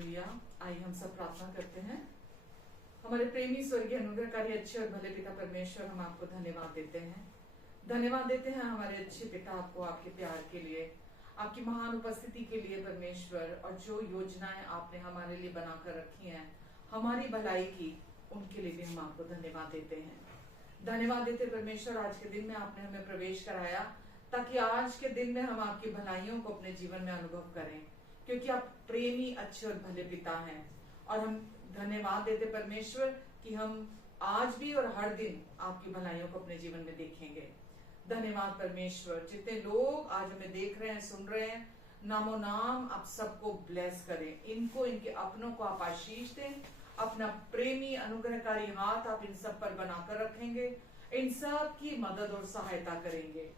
Hallelujah. आइए हम सब प्रार्थना करते हैं। हमारे प्रेमी स्वर्गीय अनुग्रहकारी अच्छे और भले पिता परमेश्वर, हम आपको धन्यवाद देते हैं। धन्यवाद देते हैं हमारे अच्छे पिता, आपको आपके प्यार के लिए, आपकी महान उपस्थिति के लिए परमेश्वर, और जो योजनाएं आपने हमारे लिए बनाकर रखी हैं हमारी भलाई की, उनके लिए भी हम आपको धन्यवाद देते हैं। धन्यवाद देते परमेश्वर, आज के दिन में आपने हमें प्रवेश कराया ताकि आज के दिन में हम आपकी भलाइयों को अपने जीवन में अनुभव करें, क्योंकि आप प्रेमी अच्छे और भले पिता हैं। और हम धन्यवाद देते परमेश्वर कि हम आज भी और हर दिन आपकी भलाइयों को अपने जीवन में देखेंगे। धन्यवाद परमेश्वर, जितने लोग आज हमें देख रहे हैं, सुन रहे हैं, नामो नाम आप सबको ब्लेस करें, इनको, इनके अपनों को आप आशीष दें। अपना प्रेमी अनुग्रहकारी हाथ आप इन सब पर बनाकर रखेंगे, इन सब की मदद और सहायता करेंगे।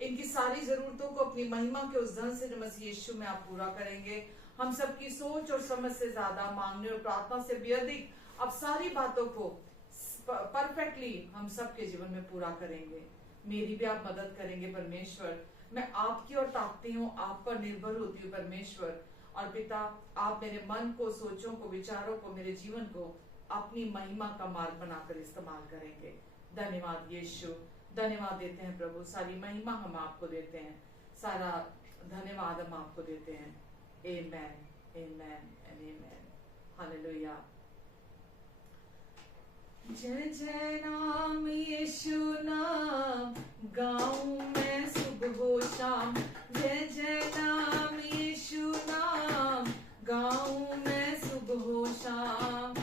इनकी सारी जरूरतों को अपनी महिमा के उस धन से जो मसीह यीशु में आप पूरा करेंगे। हम सबकी सोच और समझ से ज्यादा, मांगने और प्रार्थना से भी अधिक आप सारी बातों को परफेक्टली हम सबके जीवन में पूरा करेंगे। मेरी भी आप मदद करेंगे परमेश्वर। मैं आपकी और ताकती हूँ, आप पर निर्भर होती हूँ परमेश्वर। और पिता, आप मेरे मन को, सोचों को, विचारों को, मेरे जीवन को अपनी महिमा का मार्ग बनाकर इस्तेमाल करेंगे। धन्यवाद यीशु, धन्यवाद देते हैं प्रभु। सारी महिमा हम आपको देते हैं, सारा धन्यवाद हम आपको देते हैं। Amen, amen and amen. Hallelujah. जय जय नाम यीशु नाम, गाऊं मैं सुबह हो शाम। जय जय नाम यीशु नाम, गाऊं मैं सुबह हो शाम।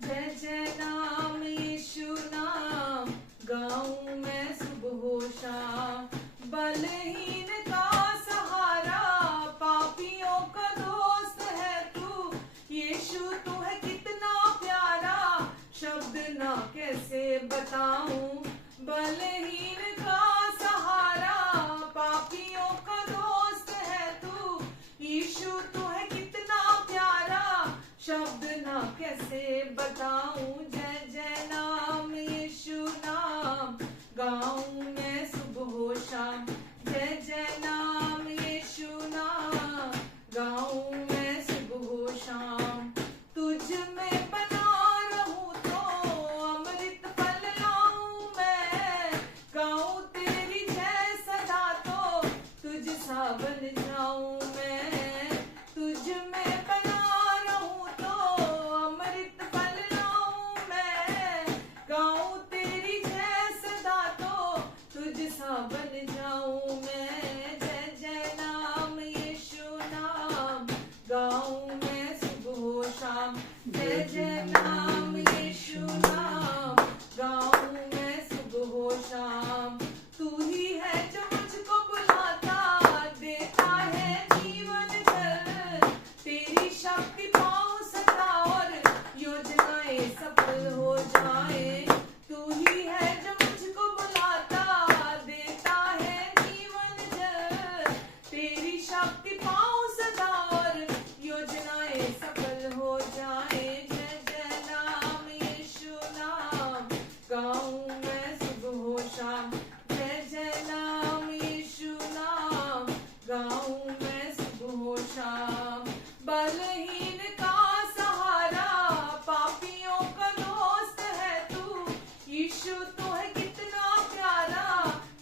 जय जय नाम यीशु नाम, गाऊं मैं सुबह हो शाम। बलहीन का सहारा, पापियों का दोस्त है तू। यीशु तू है कितना प्यारा, शब्द ना कैसे बताऊं। बलहीन का सहारा, पापियों का दोस्त है तू। यीशु तू है कितना प्यारा, शब्द ना कैसे बताऊं। जय जय नाम यीशु नाम, गाऊं मैं सुबह हो शाम। जय जय नाम यीशु नाम, गाऊं मैं सुबह हो शाम। तुझ में बना रहूं तो अमृत फल लाऊं मैं। गाऊं तेरी जय सदा तो तुझ सा बन जाऊं मैं। तुझ में बना रहूं तो अमृत फल लाऊं मैं। गाऊं तेरी जय सदा तो तुझ सा बन जाऊं मैं। जय जय नाम यीशु नाम, गाऊं मैं सुबह हो शाम। जय जय नाम यीशु नाम, गाऊं मैं सुबह हो शाम। तू ही है जो मुझको बुलाता, देता है जीवन जल। तेरी शक्ति पाऊं सदा और योजनाएं सफल हो जाए। तू ही है जो मुझको बुलाता, देता है जीवन जल। तेरी शक्ति पाऊं सदा और योजनाएं सफल हो जाए। जय जय नाम यीशु नाम, गाऊं मैं सुबह हो शाम। जय जय नाम यीशु नाम, गाऊं मैं सुबह हो शाम। बलहीन का सहारा, पापियों का दोस्त है तू। यीशु तो है कितना प्यारा,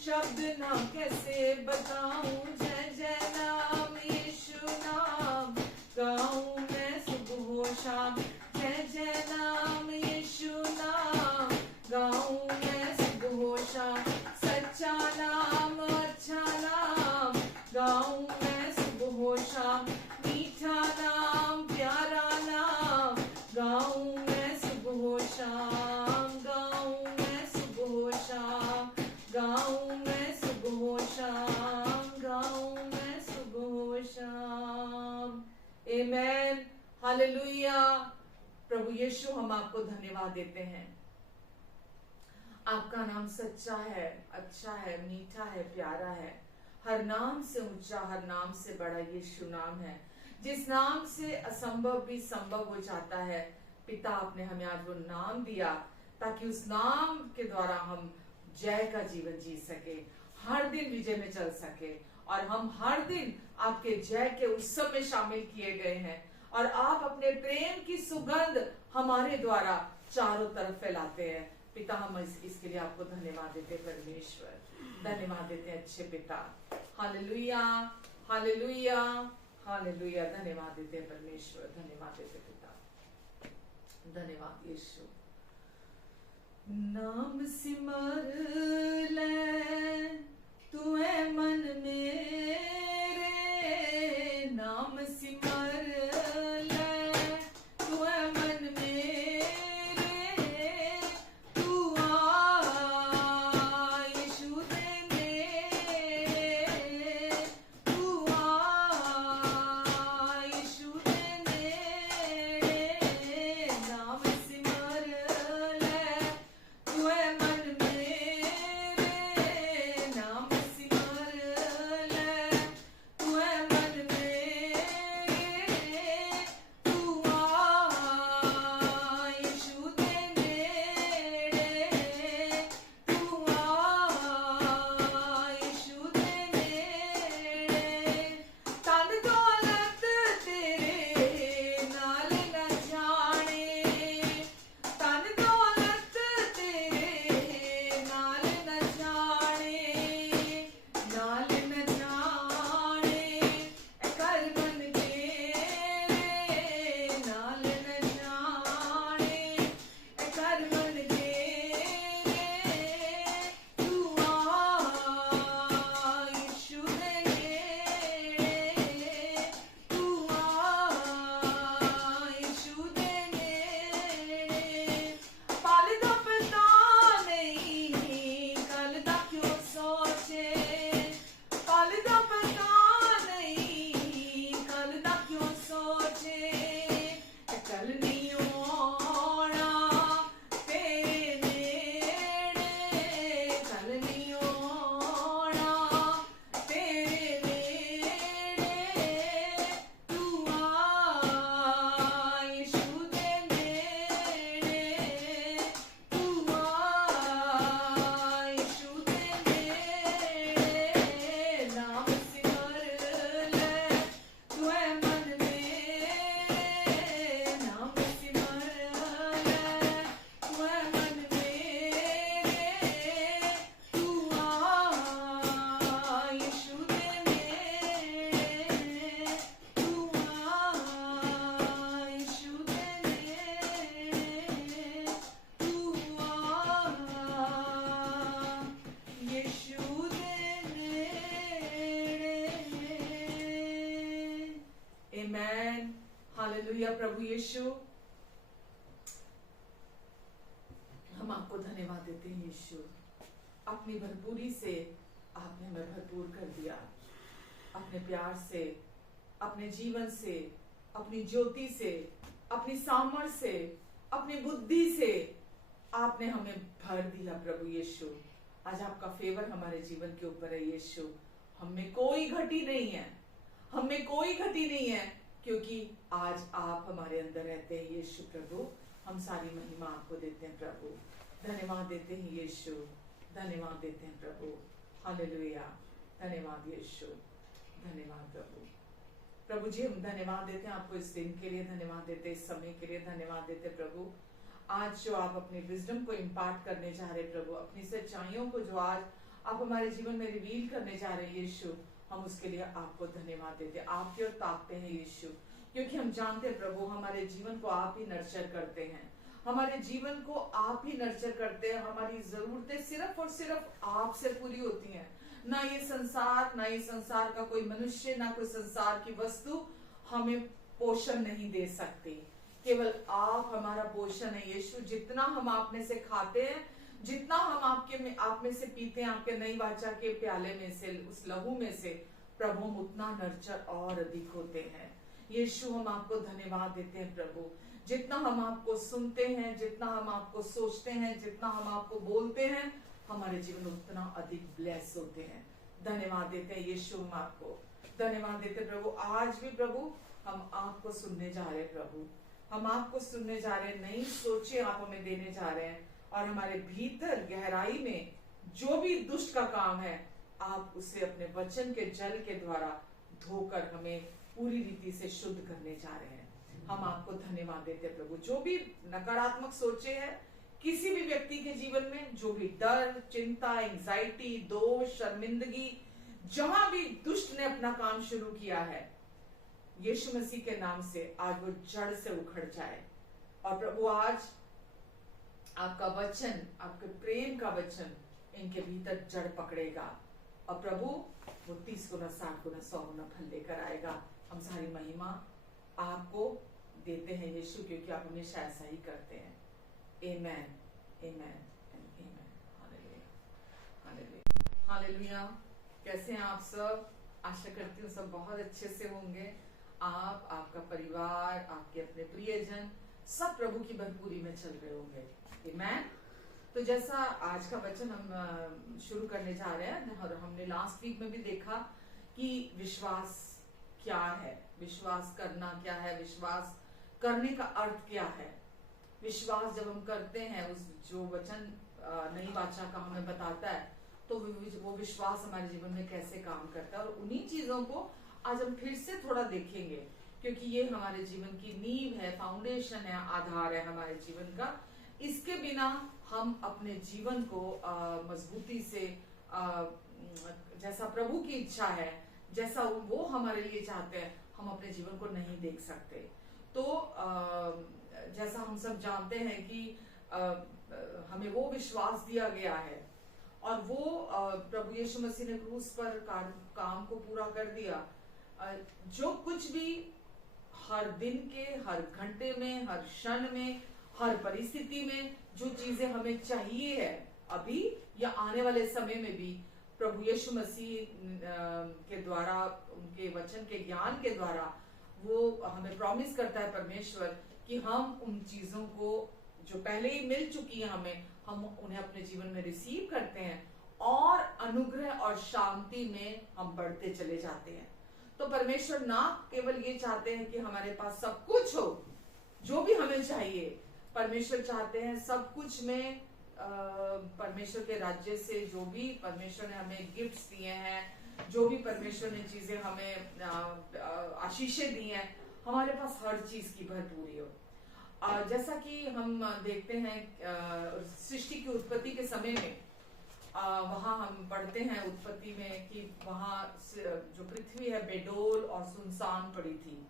शब्द ना कैसे बताऊं। जय जय नाम यीशु नाम, गाऊं मैं सुबह हो शाम। जय जय नाम यीशु नाम, गाऊं मैं सुबह हो शाम। सच्चा नाम, अच्छा नाम, गाऊं मैं सुबह हो शाम। मीठा नाम, प्यारा नाम, गाऊं मैं सुबह हो शाम। गाऊं मैं सुबह हो शाम, गाऊं मैं सुबह हो शाम, गाऊं मैं सुबह हो शाम। आमेन, हालेलुया। प्रभु यीशु, हम आपको धन्यवाद देते हैं। आपका नाम सच्चा है, अच्छा है, मीठा है, प्यारा है। हर नाम से ऊंचा, हर नाम से बड़ा यीशु नाम है, जिस नाम से असंभव भी संभव हो जाता है। पिता, आपने हमें आज वो नाम दिया ताकि उस नाम के द्वारा हम जय का जीवन जी सके, हर दिन विजय में चल सके। और हम हर दिन आपके जय के उत्सव में शामिल किए गए हैं। और आप अपने प्रेम की सुगंध हमारे द्वारा चारों तरफ फैलाते हैं। पिता, हम इसके लिए आपको धन्यवाद देते हैं परमेश्वर, धन्यवाद देते हैं अच्छे पिता। Hallelujah, hallelujah, hallelujah. धन्यवाद देते हैं परमेश्वर, धन्यवाद देते पिता, धन्यवाद यीशु। नाम सिमर ले तू है मन मेरे, नाम सिमर ले तू है मन मेरे, तू आ यीशु दे नेड़े, तू आ यीशु दे नेड़े। नाम सिमर ले तू है मन मेरे, नाम सिमर ले तू है मन मेरे, तू आ यीशु दे नेड़े, तू आ यीशु दे नेड़े। तन दौलत तेरे नाल न जाने, तन दौलत तेरे नाल न जाने, नाल न जाने ए कर मन तेरे, नाल न जाने ए कर मन तेरे, तू आ यीशु दे नेड़े, तू आ यीशु दे नेड़े। पल दा पता नहीं कल दा क्यों सोचे, पल दा पता नहीं कल दा क्यों सोचे, कल नहीं होना तेरे नेड़े, कल नहीं होना तेरे नेड़े, तू आ यीशु दे नेड़े, तू आ यीशु दे नेड़े। नाम सिमर ले तू है मन मेरे, नाम सिमर ले तू है मन मेरे, तू आ यीशु दे नेड़े, तू आ यीशु दे नेड़े, तू आ यीशु दे नेड़े। आमेन, हालेलुया। प्रभु यीशु, हम आपको धन्यवाद देते हैं यीशु, अपनी भरपूरी से आपने हमें भरपूर कर दिया, अपने प्यार से, अपने जीवन से, अपनी ज्योति से, अपनी सामर्थ से, अपनी बुद्धि से आपने हमें भर दिया प्रभु यीशु। आज आपका फेवर हमारे जीवन के ऊपर है यीशु। हम में कोई घटी नहीं है, हम में कोई घटी नहीं है, क्योंकि आज आप हमारे अंदर रहते हैं यीशु। प्रभु, हम सारी महिमा आपको देते हैं प्रभु, धन्यवाद देते हैं यीशु, धन्यवाद देते हैं प्रभु। हालेलुया, धन्यवाद यीशु, धन्यवाद प्रभु। प्रभु जी, हम धन्यवाद देते हैं आपको इस दिन के लिए, धन्यवाद देते हैं इस समय के लिए, धन्यवाद देते हैं प्रभु। आज जो आप अपनी विजडम को इम्पार्ट करने जा रहे प्रभु, अपनी सच्चाइयों को जो आज आप हमारे जीवन में रिवील करने जा रहे हैं यीशु, हम उसके लिए आपको धन्यवाद देते हैं, आपकी ओर ताकते हैं यीशु, क्योंकि हम जानते हैं प्रभु हमारे जीवन को आप ही नर्चर करते हैं, हमारे जीवन को आप ही नर्चर करते हैं। हमारी जरूरतें सिर्फ और सिर्फ आपसे पूरी होती हैं। ना ये संसार, ना ये संसार का कोई मनुष्य, ना कोई संसार की वस्तु हमें पोषण नहीं दे सकती। केवल आप हमारा पोषण है यीशु। जितना हम आप में से खाते हैं, जितना हम आप में से पीते हैं, आपके नई वाचा के प्याले में से, उस लहू में से, प्रभु हम उतना नर्चर और अधिक होते हैं यीशु। हम आपको धन्यवाद देते हैं प्रभु। जितना हम आपको सुनते हैं, जितना हम आपको सोचते हैं, जितना हम आपको बोलते हैं, हमारे जीवन उतना अधिक ब्लेस होते हैं। धन्यवाद देते हैं यीशु, हम आपको धन्यवाद देते हैं प्रभु। आज भी प्रभु हम आपको सुनने जा रहे हैं प्रभु, हम आपको सुनने जा रहे हैं। नई सोचें आप हमें देने जा रहे हैं, और हमारे भीतर गहराई में जो भी दुष्ट का काम है, आप उसे अपने वचन के जल के द्वारा धोकर हमें पूरी रीति से शुद्ध करने जा रहे हैं। हम आपको धन्यवाद देते हैं प्रभु। जो भी नकारात्मक सोचे हैं किसी भी व्यक्ति के जीवन में, जो भी डर, चिंता, एंजाइटी, दोष, शर्मिंदगी, जहां भी दुष्ट ने अपना काम शुरू किया है, यीशु मसीह के नाम से आज वो जड़ से उखड़ जाए। और प्रभु आज आपका वचन, आपके प्रेम का वचन इनके भीतर जड़ पकड़ेगा और प्रभु वो 30 गुना, 60 गुना, 100 गुना फल लेकर आएगा। हम सारी महिमा आपको देते हैं यीशु, क्योंकि आप हमेशा ऐसा ही करते हैं। Amen, amen, amen. Hallelujah, hallelujah, hallelujah. कैसे हैं आप सब? आशा करती हूँ सब बहुत अच्छे से होंगे। आप, आपका परिवार, आपके अपने प्रियजन सब प्रभु की भरपूरी में चल रहे होंगे। आमेन। तो जैसा आज का वचन हम शुरू करने जा रहे हैं, और हमने लास्ट वीक में भी देखा कि विश्वास क्या है, विश्वास करना क्या है, विश्वास करने का अर्थ क्या है। विश्वास जब हम करते हैं, उस जो वचन नई वाचा का हमें बताता है, तो वो विश्वास हमारे जीवन में कैसे काम करता है। और उन्हीं चीजों को आज हम फिर से थोड़ा देखेंगे, क्योंकि ये हमारे जीवन की नींव है, फाउंडेशन है, आधार है हमारे जीवन का। इसके बिना हम अपने जीवन को मजबूती से जैसा प्रभु की इच्छा है, जैसा वो हमारे लिए चाहते हैं, हम अपने जीवन को नहीं देख सकते। तो जैसा हम सब जानते हैं कि हमें वो विश्वास दिया गया है, और वो प्रभु यीशु मसीह ने क्रूस पर काम को पूरा कर दिया। जो कुछ भी हर दिन के, हर घंटे में, हर क्षण में, हर परिस्थिति में जो चीजें हमें चाहिए है अभी या आने वाले समय में भी, प्रभु यीशु मसीह के द्वारा, उनके वचन के ज्ञान के द्वारा वो हमें प्रॉमिस करता है परमेश्वर कि हम उन चीजों को जो पहले ही मिल चुकी है हमें, हम उन्हें अपने जीवन में रिसीव करते हैं और अनुग्रह और शांति में हम बढ़ते चले जाते हैं। तो परमेश्वर ना केवल ये चाहते हैं कि हमारे पास सब कुछ हो जो भी हमें चाहिए, परमेश्वर चाहते हैं सब कुछ में परमेश्वर के राज्य से जो भी परमेश्वर ने हमें गिफ्ट्स दिए हैं, जो भी परमेश्वर ने चीजें हमें आशीषें दी हैं, हमारे पास हर चीज की भरपूरी हो। जैसा कि हम देखते हैं सृष्टि की उत्पत्ति के समय में, वहां हम पढ़ते हैं उत्पत्ति में कि वहां जो पृथ्वी है बेडोल और सुनसान पड़ी थी,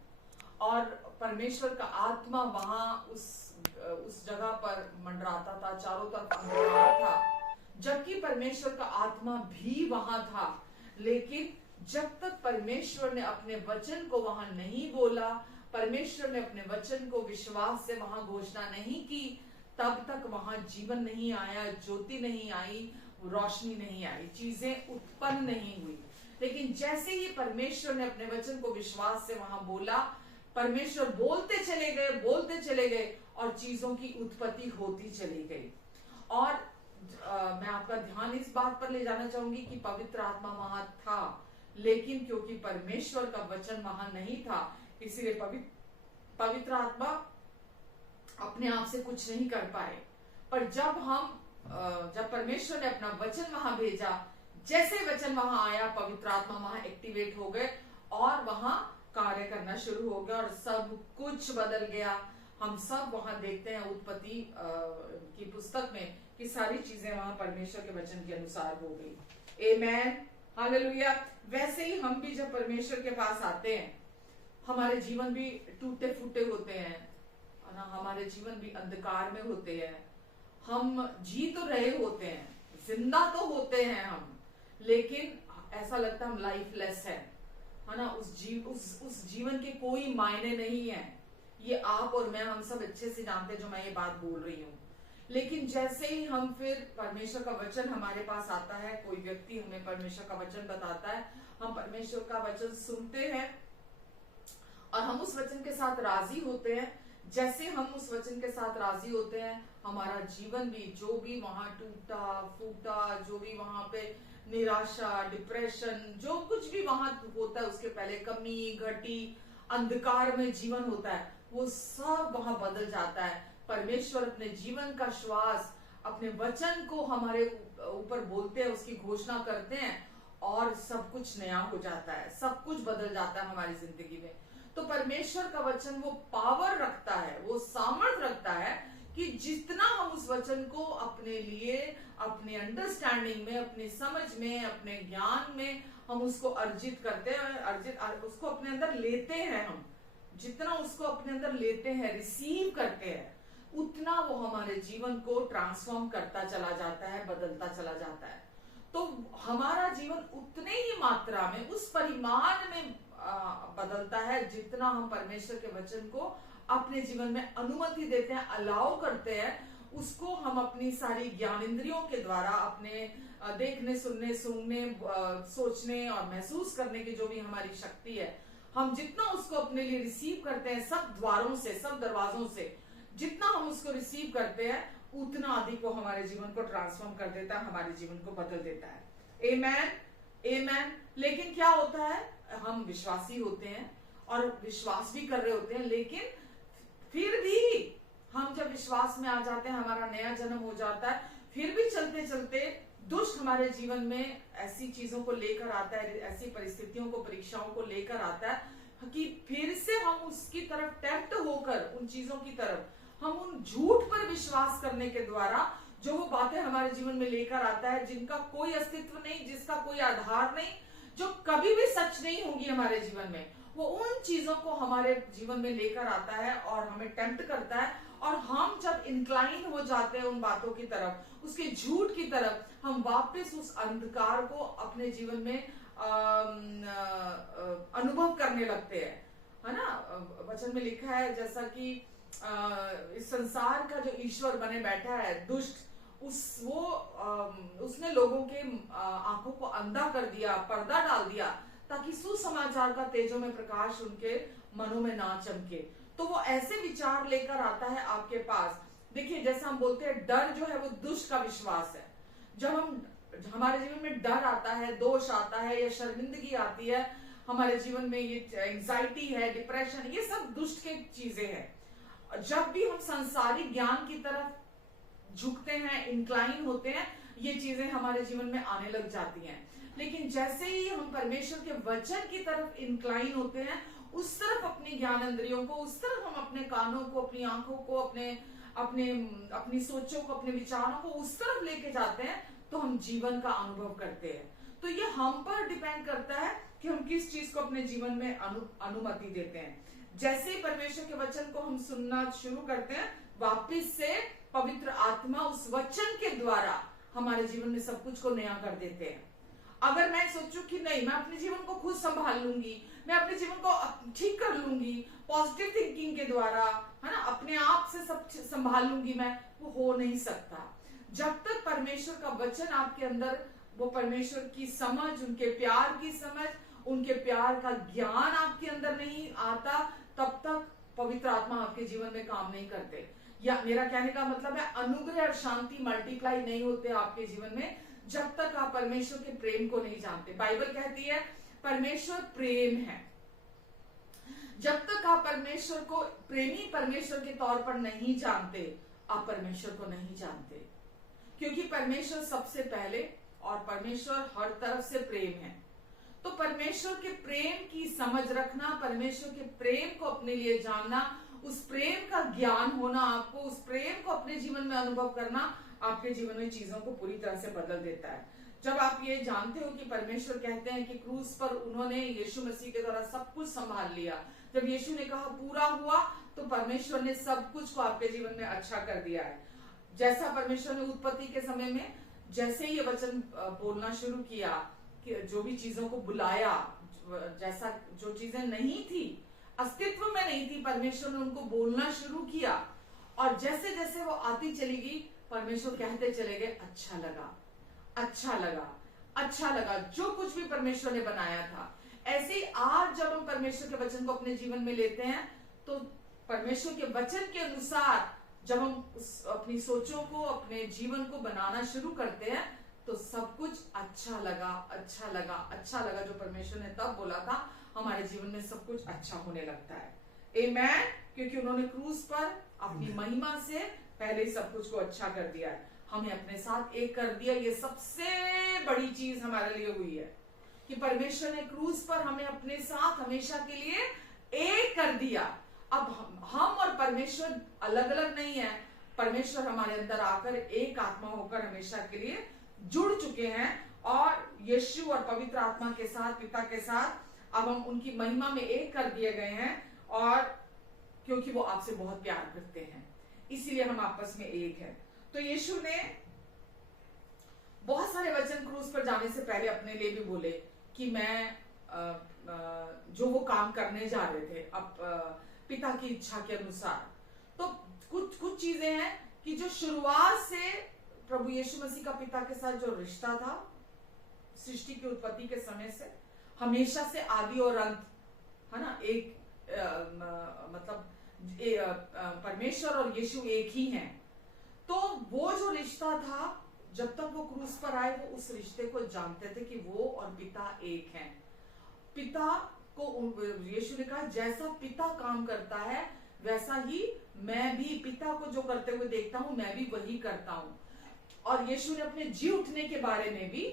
और परमेश्वर का आत्मा वहां उस जगह पर मंडराता था, चारों तरफ अंधकार था, जबकि परमेश्वर का आत्मा भी वहां था। लेकिन जब तक परमेश्वर ने अपने वचन को वहां नहीं बोला, परमेश्वर ने अपने वचन को विश्वास से वहां घोषणा नहीं की, तब तक वहां जीवन नहीं आया, ज्योति नहीं आई, रोशनी नहीं आई, चीजें उत्पन्न नहीं हुई। लेकिन जैसे ही परमेश्वर ने अपने वचन को विश्वास से वहां बोला, परमेश्वर बोलते चले गए और चीजों की उत्पत्ति होती चली गई। और मैं आपका ध्यान इस बात पर ले जाना चाहूंगी कि पवित्र आत्मा वहां था, लेकिन क्योंकि परमेश्वर का वचन वहां नहीं था, इसीलिए पवित्र आत्मा अपने आप से कुछ नहीं कर पाए। पर जब परमेश्वर ने अपना वचन वहां भेजा, जैसे वचन वहां आया, पवित्र आत्मा वहां एक्टिवेट हो गए और वहां कार्य करना शुरू हो गया और सब कुछ बदल गया। हम सब वहां देखते हैं उत्पत्ति की पुस्तक में कि सारी चीजें वहां परमेश्वर के वचन के अनुसार हो गई। आमेन, हालेलुया। वैसे ही हम भी जब परमेश्वर के पास आते हैं, हमारे जीवन भी टूटे फूटे होते हैं ना, हमारे जीवन भी अंधकार में होते हैं, हम जी तो रहे होते हैं, जिंदा तो होते हैं हम, लेकिन ऐसा लगता है हम लाइफलेस है ना। उस जीवन के कोई मायने नहीं है। ये आप और मैं, हम सब अच्छे से जानते हैं जो मैं ये बात बोल रही हूँ। लेकिन जैसे ही हम फिर परमेश्वर का वचन हमारे पास आता है, कोई व्यक्ति हमें परमेश्वर का वचन बताता है, हम परमेश्वर का वचन सुनते हैं और हम उस वचन के साथ राजी होते हैं। जैसे हम उस वचन के साथ राजी होते हैं, हमारा जीवन भी जो भी वहां टूटा फूटा, जो भी वहां पे निराशा, डिप्रेशन, जो कुछ भी वहां होता है, उसके पहले कमी, घटी, अंधकार में जीवन होता है, वो सब वहां बदल जाता है। परमेश्वर अपने जीवन का श्वास, अपने वचन को हमारे ऊपर बोलते हैं, उसकी घोषणा करते हैं और सब कुछ नया हो जाता है, सब कुछ बदल जाता है हमारी जिंदगी में। तो परमेश्वर का वचन वो पावर रखता है, वो सामर्थ रखता है कि जितना हम उस वचन को अपने लिए, अपने अंडरस्टैंडिंग में, अपनी समझ में, अपने ज्ञान में हम उसको अर्जित करते हैं, उसको अपने अंदर लेते हैं, हम जितना उसको अपने अंदर लेते हैं, रिसीव करते हैं, उतना वो हमारे जीवन को ट्रांसफॉर्म करता चला जाता है, बदलता चला जाता है। तो हमारा जीवन उतने ही मात्रा में, उस परिमाण में बदलता है जितना हम परमेश्वर के वचन को अपने जीवन में अनुमति देते हैं, अलाउ करते हैं। उसको हम अपनी सारी ज्ञानेंद्रियों के द्वारा, अपने देखने, सुनने, सूंघने, सोचने और महसूस करने की जो भी हमारी शक्ति है, हम जितना उसको अपने लिए रिसीव करते हैं, सब द्वारों से, सब दरवाजों से जितना हम उसको रिसीव करते हैं, उतना अधिक वो हमारे जीवन को ट्रांसफॉर्म कर देता है, हमारे जीवन को बदल देता है। आमेन, आमेन। लेकिन क्या होता है, हम विश्वासी होते हैं और विश्वास भी कर रहे होते हैं, लेकिन फिर भी हम जब विश्वास में आ जाते हैं, हमारा नया जन्म हो जाता है, फिर भी चलते चलते दुष्ट हमारे जीवन में ऐसी चीजों को लेकर आता है, ऐसी परिस्थितियों को, परीक्षाओं को लेकर आता है कि फिर से हम उसकी तरफ टेम्प्ट होकर, उन चीजों की तरफ, हम उन झूठ पर विश्वास करने के द्वारा जो वो बातें हमारे जीवन में लेकर आता है, जिनका कोई अस्तित्व नहीं, जिसका कोई आधार नहीं, जो कभी भी सच नहीं होगी हमारे जीवन में, वो उन चीजों को हमारे जीवन में लेकर आता है और हमें टेम्प्ट करता है। और हम जब इंक्लाइन हो जाते हैं उन बातों की तरफ, उसके झूठ की तरफ, हम वापस उस अंधकार को अपने जीवन में अनुभव करने लगते हैं, है ना। वचन में लिखा है जैसा कि इस संसार का जो ईश्वर बने बैठा है, दुष्ट, उसने लोगों के आंखों को अंधा कर दिया, पर्दा डाल दिया, ताकि सुसमाचार का तेजों में प्रकाश उनके मनों में ना चमके। तो वो ऐसे विचार लेकर आता है आपके पास। देखिए, जैसा हम बोलते हैं, डर जो है वो दुष्ट का विश्वास है। जब हमारे जीवन में डर आता है, दोष आता है या शर्मिंदगी आती है हमारे जीवन में, ये एंजाइटी है, डिप्रेशन, ये सब दुष्ट की चीजें हैं। जब भी हम संसारिक ज्ञान की तरफ झुकते हैं, इंक्लाइन होते हैं, ये चीजें हमारे जीवन में आने लग जाती हैं। लेकिन जैसे ही हम परमेश्वर के वचन की तरफ इंक्लाइन होते हैं, उस तरफ अपनी ज्ञानेंद्रियों को, उस तरफ हम अपने कानों को, अपनी आंखों को, अपनी सोचों को, अपने विचारों को उस तरफ लेके जाते हैं, तो हम जीवन का अनुभव करते हैं। तो ये हम पर डिपेंड करता है कि हम किस चीज को अपने जीवन में अनुमति देते हैं। जैसे ही परमेश्वर के वचन को हम सुनना शुरू करते हैं, वापिस से पवित्र आत्मा उस वचन के द्वारा हमारे जीवन में सब कुछ को नया कर देते हैं। अगर मैं सोचूं कि नहीं, मैं अपने जीवन को खुद संभाल लूंगी, मैं अपने जीवन को ठीक कर लूंगी पॉजिटिव थिंकिंग के द्वारा, है ना, अपने आप से सब संभाल लूंगी मैं, वो हो नहीं सकता। जब तक परमेश्वर का वचन आपके अंदर, वो परमेश्वर की समझ, उनके प्यार की समझ, उनके प्यार का ज्ञान आपके अंदर नहीं आता, तब तक पवित्र आत्मा आपके जीवन में काम नहीं करते। या मेरा कहने का मतलब है, अनुग्रह और शांति मल्टीप्लाई नहीं होते आपके जीवन में जब तक आप परमेश्वर के प्रेम को नहीं जानते। बाइबल कहती है परमेश्वर प्रेम है। जब तक आप परमेश्वर को प्रेमी परमेश्वर के तौर पर नहीं जानते, आप परमेश्वर को नहीं जानते, क्योंकि परमेश्वर सबसे पहले और परमेश्वर हर तरफ से प्रेम है। तो परमेश्वर के प्रेम की समझ रखना, परमेश्वर के प्रेम को अपने लिए जानना, उस प्रेम का ज्ञान होना, आपको उस प्रेम को अपने जीवन में अनुभव करना, आपके जीवन में चीजों को पूरी तरह से बदल देता है। जब आप ये जानते हो कि परमेश्वर कहते हैं कि क्रूस पर उन्होंने यीशु मसीह के द्वारा सब कुछ संभाल लिया, जब यीशु ने कहा पूरा हुआ, तो परमेश्वर ने सब कुछ को आपके जीवन में अच्छा कर दिया है। जैसा परमेश्वर ने उत्पत्ति के समय में जैसे ये वचन बोलना शुरू किया, कि जो भी चीजों को बुलाया, जैसा जो चीजें नहीं थी, अस्तित्व में नहीं थी, परमेश्वर ने उनको बोलना शुरू किया, और जैसे जैसे वो आती चली गई, परमेश्वर कहते चले गए अच्छा लगा, अच्छा लगा, अच्छा लगा, जो कुछ भी परमेश्वर ने बनाया था। ऐसे ही आज जब हम परमेश्वर के वचन को अपने जीवन में लेते हैं, तो परमेश्वर के वचन के अनुसार जब हम अपनी सोचों को, अपने जीवन को बनाना शुरू करते हैं, तो सब कुछ अच्छा लगा, अच्छा लगा, अच्छा लगा। जो परमेश्वर ने तब बोला था, हमारे जीवन में सब कुछ अच्छा होने लगता है। आमेन। क्योंकि उन्होंने क्रूस पर अपनी महिमा से पहले ही सब कुछ को अच्छा कर दिया है, हमें अपने साथ एक कर दिया। ये सबसे बड़ी चीज हमारे लिए हुई है कि परमेश्वर ने क्रूस पर हमें अपने साथ हमेशा के लिए एक कर दिया। अब हम और परमेश्वर अलग अलग नहीं है। परमेश्वर हमारे अंदर आकर एक आत्मा होकर हमेशा के लिए जुड़ चुके हैं, और यीशु और पवित्र आत्मा के साथ, पिता के साथ अब हम उनकी महिमा में एक कर दिए गए हैं। और क्योंकि वो आपसे बहुत प्यार करते हैं, इसीलिए हम आपस में एक हैं। तो यीशु ने बहुत सारे वचन क्रूस पर जाने से पहले अपने लिए भी बोले कि मैं जो वो काम करने जा रहे थे अब पिता की इच्छा के अनुसार। तो कुछ चीजें हैं कि जो शुरुआत से प्रभु यीशु मसीह का पिता के साथ जो रिश्ता था सृष्टि की उत्पत्ति के समय से, हमेशा से आदि और अंत, है ना, एक मतलब परमेश्वर और यीशु एक ही हैं। तो वो जो रिश्ता था, जब तक वो क्रूस पर आए, वो उस रिश्ते को जानते थे कि वो और पिता एक हैं। पिता को यीशु ने कहा, जैसा पिता काम करता है वैसा ही मैं भी पिता को जो करते हुए देखता हूं, मैं भी वही करता हूं। और यीशु ने अपने जी उठने के बारे में भी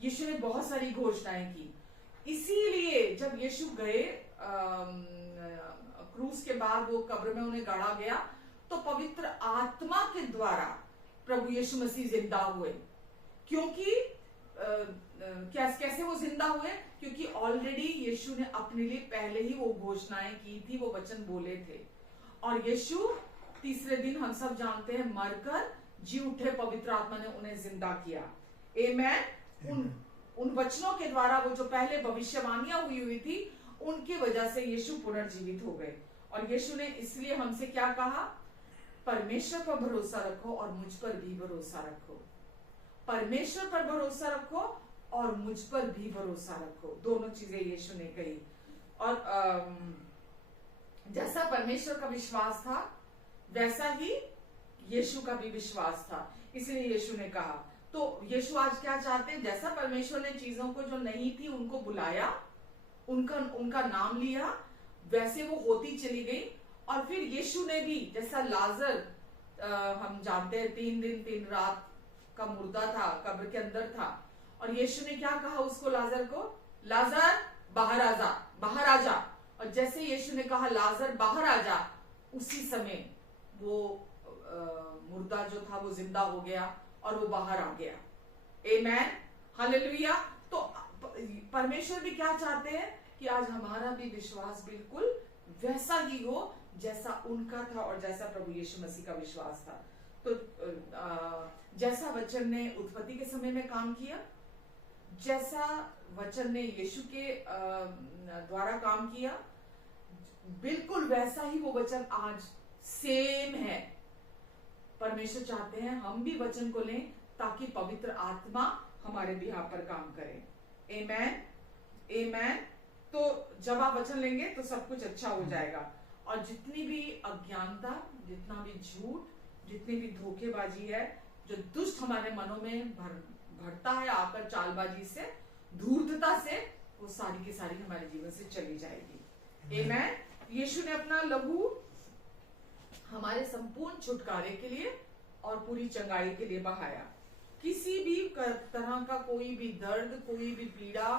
यीशु ने बहुत सारी घोषणाएं की। इसीलिए जब यीशु गए क्रूस के बाद, वो कब्र में उन्हें गाड़ा गया, तो पवित्र आत्मा के द्वारा प्रभु यीशु मसीह जिंदा हुए। क्योंकि कैसे वो जिंदा हुए? क्योंकि ऑलरेडी यीशु ने अपने लिए पहले ही वो घोषणाएं की थी, वो वचन बोले थे। और यीशु तीसरे दिन, हम सब जानते हैं, मरकर जी उठे, पवित्र आत्मा ने उन्हें जिंदा किया। आमेन। उन वचनों के द्वारा, वो जो पहले भविष्यवाणियां हुई थी, उनकी वजह से यीशु पुनर्जीवित हो गए। और यीशु ने इसलिए हमसे क्या कहा? परमेश्वर पर भरोसा रखो और मुझ पर भी भरोसा रखो। परमेश्वर पर भरोसा रखो और मुझ पर भी भरोसा रखो। दोनों चीजें यीशु ने कही। और जैसा परमेश्वर का विश्वास था वैसा ही यीशु का भी विश्वास था, इसलिए यीशु ने कहा। तो यीशु आज क्या चाहते हैं? जैसा परमेश्वर ने चीजों को जो नहीं थी उनको बुलाया, उनका नाम लिया, वैसे वो होती चली गई। और फिर यीशु ने भी, जैसा लाजर, हम जानते हैं 3 दिन 3 रात का मुर्दा था, कब्र के अंदर था, और यीशु ने क्या कहा उसको, लाजर को, लाजर बाहर आ जा, बाहर आ जा। और जैसे यीशु ने कहा लाजर बाहर आ जा, उसी समय वो मुर्दा जो था वो जिंदा हो गया और वो बाहर आ गया। आमेन, हालेलुया। तो परमेश्वर भी क्या चाहते हैं कि आज हमारा भी विश्वास बिल्कुल वैसा ही हो जैसा उनका था और जैसा प्रभु यीशु मसीह का विश्वास था। तो जैसा वचन ने उत्पत्ति के समय में काम किया, जैसा वचन ने यीशु के द्वारा काम किया, बिल्कुल वैसा ही वो वचन आज सेम है। परमेश्वर चाहते हैं हम भी वचन को लें ताकि पवित्र आत्मा हमारे बिहार पर काम करे। आमेन, आमेन। तो जब आप वचन लेंगे तो सब कुछ अच्छा हो जाएगा। और जितनी भी अज्ञानता, जितना भी झूठ, जितनी भी धोखेबाजी है, जो दुष्ट हमारे मनों में भरता है आकर चालबाजी से, धूर्तता से, वो सारी की सारी हमारे जीवन से चली जाएगी। आमेन। यीशु ने अपना लहू हमारे संपूर्ण छुटकारे के लिए और पूरी चंगाई के लिए बहाया। किसी भी तरह का कोई भी दर्द, कोई भी पीड़ा,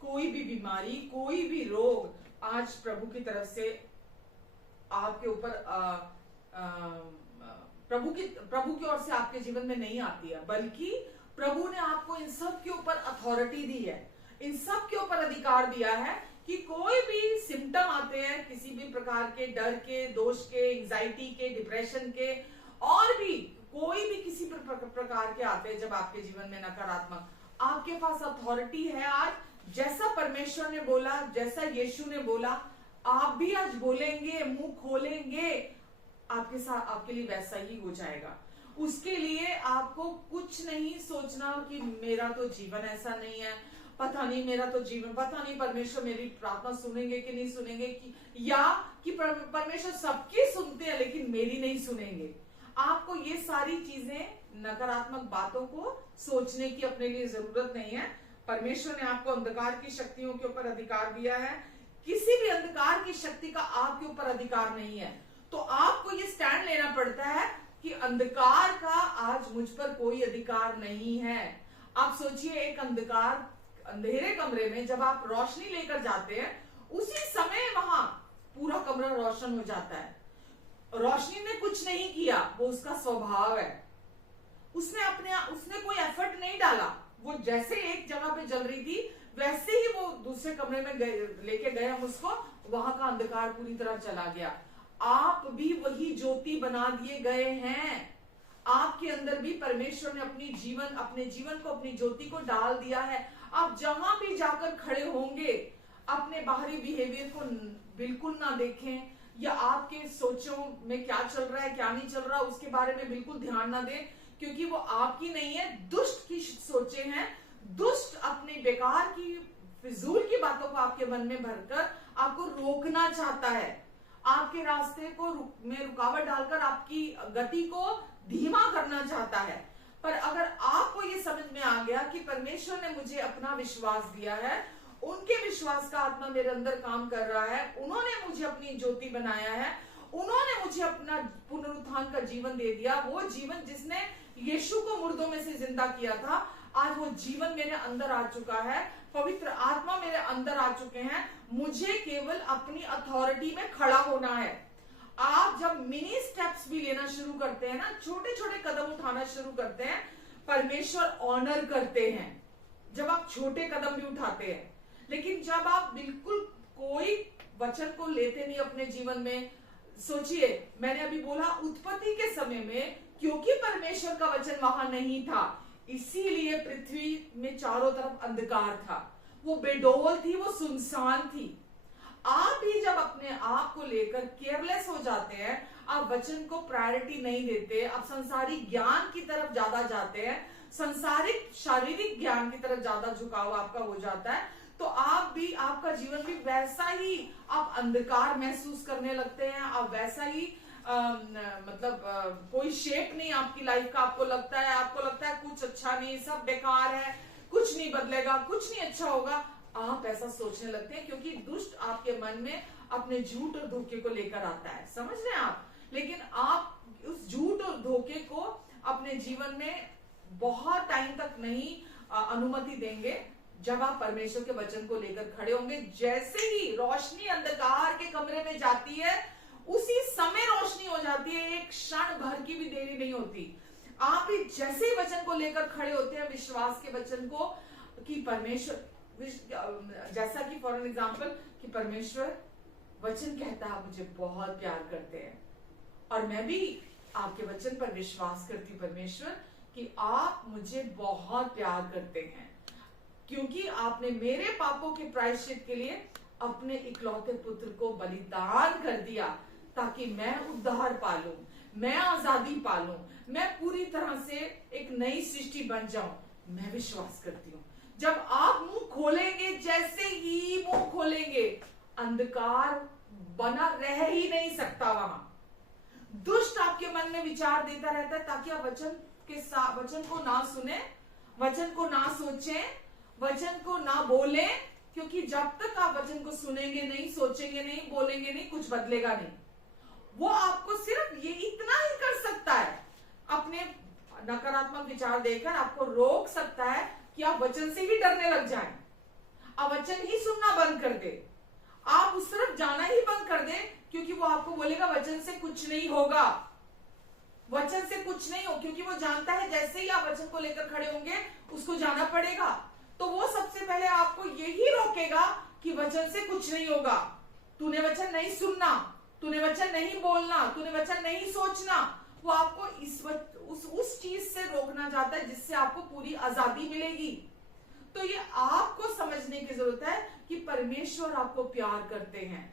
कोई भी बीमारी, कोई भी रोग आज प्रभु की तरफ से आपके ऊपर प्रभु की ओर से आपके जीवन में नहीं आती है, बल्कि प्रभु ने आपको इन सब के ऊपर अथॉरिटी दी है, इन सब के ऊपर अधिकार दिया है कि कोई भी सिम्टम आते हैं किसी भी प्रकार के, डर के, दोष के, एंजाइटी के, डिप्रेशन के, और भी कोई भी किसी प्रकार के आते हैं, जब आपके जीवन में नकारात्मक, आपके पास अथॉरिटी है आज। जैसा परमेश्वर ने बोला, जैसा यीशु ने बोला, आप भी आज बोलेंगे, मुंह खोलेंगे, आपके साथ, आपके लिए वैसा ही हो जाएगा। उसके लिए आपको कुछ नहीं सोचना कि मेरा तो जीवन ऐसा नहीं है, पता नहीं मेरा तो जीवन, पता नहीं परमेश्वर मेरी प्रार्थना सुनेंगे कि नहीं सुनेंगे, या कि परमेश्वर सबकी सुनते हैं लेकिन मेरी नहीं सुनेंगे। आपको ये सारी चीजें, नकारात्मक बातों को सोचने की अपने लिए जरूरत नहीं है। परमेश्वर ने आपको अंधकार की शक्तियों के ऊपर अधिकार दिया है। किसी भी अंधकार की शक्ति का आपके ऊपर अधिकार नहीं है। तो आपको ये स्टैंड लेना पड़ता है कि अंधकार का आज मुझ पर कोई अधिकार नहीं है। आप सोचिए, एक अंधेरे कमरे में जब आप रोशनी लेकर जाते हैं, उसी समय वहां पूरा कमरा रोशन हो जाता है। रोशनी ने कुछ नहीं किया, वो उसका स्वभाव है। उसने कोई एफर्ट नहीं डाला। वो जैसे एक जगह पे जल रही थी वैसे ही वो दूसरे कमरे में लेके गए हम उसको, वहां का अंधकार पूरी तरह चला गया। आप भी वही ज्योति बना दिए गए हैं। आपके अंदर भी परमेश्वर ने अपने जीवन को, अपनी ज्योति को डाल दिया है। आप जहां भी जाकर खड़े होंगे, अपने बाहरी बिहेवियर को बिल्कुल ना देखें, या आपके सोचों में क्या चल रहा है क्या नहीं चल रहा उसके बारे में बिल्कुल ध्यान ना दें, क्योंकि वो आपकी नहीं है, दुष्ट की सोचें हैं। दुष्ट अपने बेकार की, फिजूल की बातों को आपके मन में भरकर आपको रोकना चाहता है, आपके रास्ते को में रुकावट डालकर आपकी गति को धीमा करना चाहता है। पर अगर आपको ये समझ में आ गया कि परमेश्वर ने मुझे अपना विश्वास दिया है, उनके विश्वास का आत्मा मेरे अंदर काम कर रहा है, उन्होंने मुझे अपनी ज्योति बनाया है, उन्होंने मुझे अपना पुनरुत्थान का जीवन दे दिया, वो जीवन जिसने यीशु को मुर्दों में से जिंदा किया था, आज वो जीवन मेरे अंदर आ चुका है, पवित्र आत्मा मेरे अंदर आ चुके हैं। मुझे केवल अपनी अथॉरिटी में खड़ा होना है। आप जब मिनी स्टेप्स भी लेना शुरू करते हैं ना, छोटे छोटे कदम उठाना शुरू करते हैं, परमेश्वर ऑनर करते हैं जब आप छोटे कदम भी उठाते हैं। लेकिन जब आप बिल्कुल कोई वचन को लेते नहीं अपने जीवन में, सोचिए मैंने अभी बोला उत्पत्ति के समय में क्योंकि परमेश्वर का वचन वहां नहीं था, इसीलिए पृथ्वी में चारों तरफ अंधकार था, वो बेडौल थी, वो सुनसान थी। आप भी जब अपने आप को लेकर केयरलेस हो जाते हैं, आप वचन को प्रायोरिटी नहीं देते, आप संसारिक ज्ञान की तरफ ज्यादा जाते हैं, संसारिक शारीरिक ज्ञान की तरफ ज्यादा झुकाव आपका हो जाता है, तो आपका जीवन भी वैसा ही, आप अंधकार महसूस करने लगते हैं, आप वैसा ही कोई शेप नहीं आपकी लाइफ का, आपको लगता है कुछ अच्छा नहीं, सब बेकार है, कुछ नहीं बदलेगा, कुछ नहीं अच्छा होगा, आप ऐसा सोचने लगते हैं, क्योंकि दुष्ट आपके मन में अपने झूठ और धोखे को लेकर आता है, समझ रहे हैं आप। लेकिन आप उस झूठ और धोखे को अपने जीवन में बहुत टाइम तक नहीं अनुमति देंगे, जब आप परमेश्वर के वचन को लेकर खड़े होंगे। जैसे ही रोशनी अंधकार के कमरे में जाती है, उसी समय रोशनी हो जाती है, एक क्षण भर की भी देरी नहीं होती। आप ही जैसे ही वचन को लेकर खड़े होते हैं, विश्वास के वचन को, कि परमेश्वर, जैसा कि फॉर एग्जाम्पल कि परमेश्वर वचन कहता है आप मुझे बहुत प्यार करते हैं, और मैं भी आपके वचन पर विश्वास करती हूँ परमेश्वर कि आप मुझे बहुत प्यार करते हैं, क्योंकि आपने मेरे पापों के प्रायश्चित के लिए अपने इकलौते पुत्र को बलिदान कर दिया, ताकि मैं उद्धार पालूं, मैं आजादी पालूं, मैं पूरी तरह से एक नई सृष्टि बन जाऊं। मैं विश्वास करती हूँ जब आप मुंह खोलेंगे, जैसे ही मुंह खोलेंगे, अंधकार बना रह ही नहीं सकता वहां। दुष्ट आपके मन में विचार देता रहता है, ताकि आप वचन को ना सुने, वचन को ना सोचें, वचन को ना बोलें, क्योंकि जब तक आप वचन को सुनेंगे नहीं, सोचेंगे नहीं, बोलेंगे नहीं, कुछ बदलेगा नहीं। वो आपको सिर्फ ये इतना ही कर सकता है, अपने नकारात्मक विचार देकर आपको रोक सकता है कि आप वचन से ही डरने लग जाएं, आप वचन ही सुनना बंद कर दे, आप उस तरफ जाना ही बंद कर दे, क्योंकि वो आपको बोलेगा वचन से कुछ नहीं होगा, वचन से कुछ नहीं हो, क्योंकि वो जानता है जैसे ही आप वचन को लेकर खड़े होंगे उसको जाना पड़ेगा। तो वो सबसे पहले आपको यही रोकेगा कि वचन से कुछ नहीं होगा, तूने वचन नहीं सुनना, तूने वचन नहीं बोलना, तूने वचन नहीं सोचना। वो आपको उस चीज से रोकना चाहता है जिससे आपको पूरी आजादी मिलेगी। तो ये आपको समझने की जरूरत है कि परमेश्वर आपको प्यार करते हैं।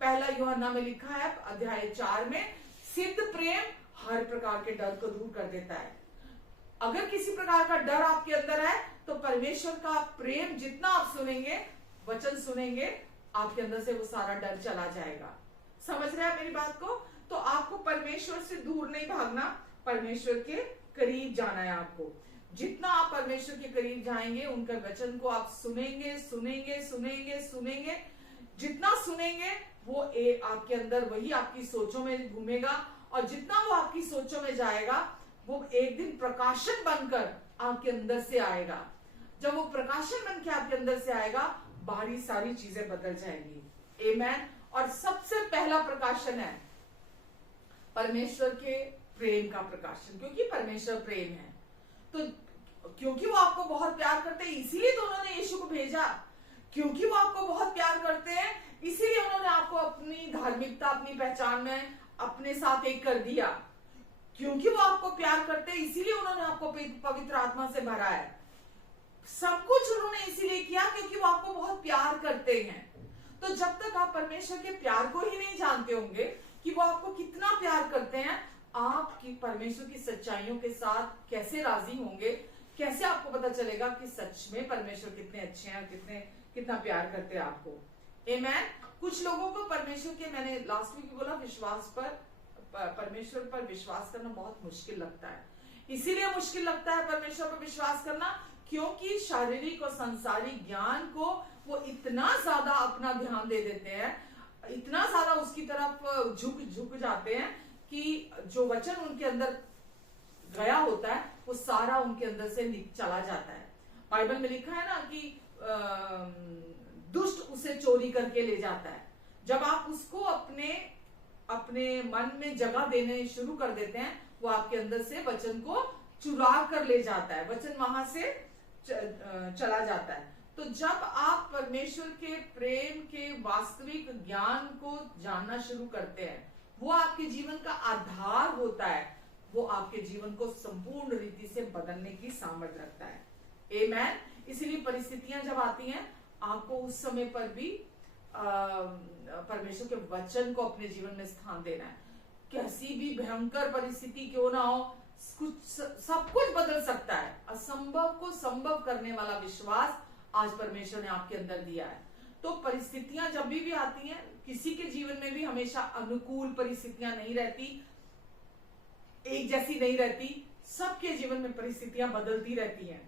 पहला यूहन्ना में लिखा है अध्याय 4 में, सिद्ध प्रेम हर प्रकार के डर को दूर कर देता है। अगर किसी प्रकार का डर आपके अंदर है, तो परमेश्वर का प्रेम जितना आप सुनेंगे, वचन सुनेंगे, आपके अंदर से वो सारा डर चला जाएगा। समझ रहे हैं मेरी बात को? तो आपको परमेश्वर से दूर नहीं भागना, परमेश्वर के करीब जाना है आपको। जितना आप परमेश्वर के करीब जाएंगे, उनके वचन को आप सुनेंगे सुनेंगे सुनेंगे सुनेंगे, जितना सुनेंगे वो आपके अंदर वही आपकी सोचों में घूमेगा, और जितना वो आपकी सोचों में जाएगा, वो एक दिन प्रकाशन बनकर आपके अंदर से आएगा। जब वो प्रकाशन बन के आपके अंदर से आएगा, बाहरी सारी चीजें बदल जाएंगी। आमेन। और सबसे पहला प्रकाशन है परमेश्वर के प्रेम का प्रकाशन, क्योंकि परमेश्वर प्रेम है। तो क्योंकि वो आपको बहुत प्यार करते हैं इसीलिए तो उन्होंने यीशु को भेजा। क्योंकि वो आपको बहुत प्यार करते हैं इसीलिए उन्होंने आपको अपनी धार्मिकता, अपनी पहचान में अपने साथ एक कर दिया। क्योंकि वो आपको प्यार करते हैं इसीलिए उन्होंने आपको पवित्र आत्मा से भरा है। सब कुछ उन्होंने इसीलिए किया क्योंकि वो आपको बहुत प्यार करते हैं। तो जब तक आप परमेश्वर के प्यार को ही नहीं जानते होंगे कि वो आपको कितना प्यार करते हैं, आपकी परमेश्वर की सच्चाइयों के साथ कैसे राजी होंगे, कैसे आपको पता चलेगा कि सच में परमेश्वर कितने अच्छे हैं, कितना प्यार करते हैं आपको। आमेन। कुछ लोगों को परमेश्वर के, मैंने लास्ट वीक बोला, विश्वास पर, परमेश्वर पर विश्वास करना बहुत मुश्किल लगता है। इसीलिए मुश्किल लगता है परमेश्वर पर विश्वास करना क्योंकि शारीरिक और सांसारिक ज्ञान को वो इतना ज्यादा अपना ध्यान दे देते हैं, इतना ज्यादा उसकी तरफ झुक जाते हैं कि जो वचन उनके अंदर गया होता है वो सारा उनके अंदर से चला जाता है। बाइबल में लिखा है ना कि दुष्ट उसे चोरी करके ले जाता है। जब आप उसको अपने मन में जगह देने शुरू कर देते हैं, वो आपके अंदर से वचन को चुरा कर ले जाता है, वचन वहां से चला जाता है। तो जब आप परमेश्वर के प्रेम के वास्तविक ज्ञान को जानना शुरू करते हैं, वो आपके जीवन का आधार होता है, वो आपके जीवन को संपूर्ण रीति से बदलने की सामर्थ्य रखता है। आमेन। इसलिए परिस्थितियां जब आती हैं, आपको उस समय पर भी परमेश्वर के वचन को अपने जीवन में स्थान देना है। कैसी भी भयंकर परिस्थिति क्यों ना हो, सब कुछ बदल सकता है। असंभव को संभव करने वाला विश्वास आज परमेश्वर ने आपके अंदर दिया है। तो परिस्थितियां जब भी आती हैं, किसी के जीवन में भी हमेशा अनुकूल परिस्थितियां नहीं रहती, एक जैसी नहीं रहती, सबके जीवन में परिस्थितियां बदलती रहती हैं।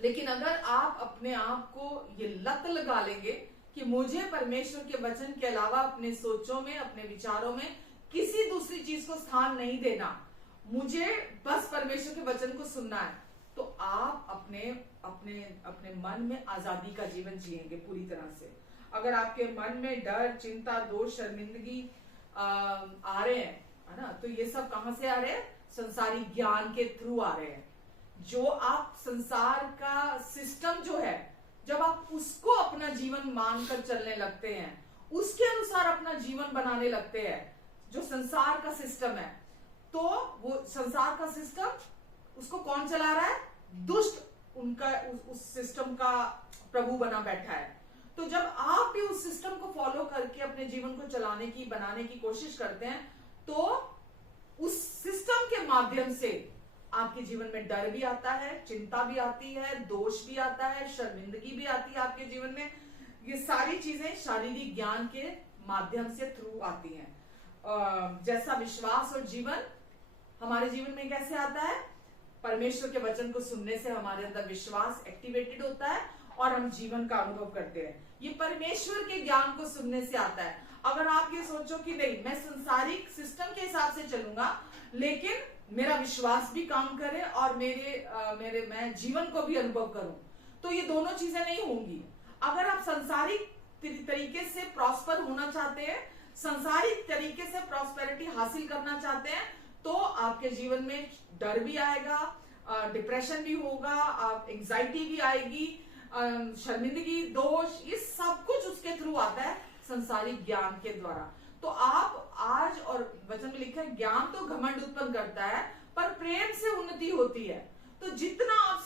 लेकिन अगर आप अपने आप को ये लत लगा लेंगे कि मुझे परमेश्वर के वचन के अलावा अपने सोचों में, अपने विचारों में किसी दूसरी चीज को स्थान नहीं देना, मुझे बस परमेश्वर के वचन को सुनना है, तो आप अपने मन में आजादी का जीवन जिएंगे पूरी तरह से। अगर आपके मन में डर, चिंता, दोष, शर्मिंदगी आ रहे हैं, है ना, तो ये सब कहां से आ रहे हैं? संसारिक ज्ञान के थ्रू आ रहे हैं। जो आप संसार का सिस्टम जो है, जब आप उसको अपना जीवन मानकर चलने लगते हैं, उसके अनुसार अपना जीवन बनाने लगते हैं, जो संसार का सिस्टम है, तो वो संसार का सिस्टम, उसको कौन चला रहा है? दुष्ट उनका उस सिस्टम का प्रभु बना बैठा है। तो जब आप भी उस सिस्टम को फॉलो करके अपने जीवन को चलाने की, बनाने की कोशिश करते हैं, तो उस सिस्टम के माध्यम से आपके जीवन में डर भी आता है, चिंता भी आती है, दोष भी आता है, शर्मिंदगी भी आती है आपके जीवन में। ये सारी चीजें शारीरिक ज्ञान के माध्यम से थ्रू आती हैं। जैसा विश्वास और जीवन हमारे जीवन में कैसे आता है? परमेश्वर के वचन को सुनने से हमारे अंदर विश्वास एक्टिवेटेड होता है और हम जीवन का अनुभव करते हैं। ये परमेश्वर के ज्ञान को सुनने से आता है। अगर आप ये सोचो कि नहीं, मैं संसारिक सिस्टम के हिसाब से चलूंगा, लेकिन मेरा विश्वास भी काम करे और मैं जीवन को भी अनुभव करूं, तो ये दोनों चीजें नहीं होंगी। अगर आप संसारिक तरीके से प्रॉस्पर होना चाहते हैं, संसारिक तरीके से प्रॉस्पेरिटी हासिल करना चाहते हैं, तो आपके जीवन में डर भी आएगा, डिप्रेशन भी होगा, एंजाइटी भी आएगी, शर्मिंदगी, दोष, ये सब कुछ उसके थ्रू आता है संसारिक ज्ञान के द्वारा। तो आप आज, और वचन में लिखा है, ज्ञान तो घमंड उत्पन्न करता है पर प्रेम से उन्नति होती है। तो जितना आप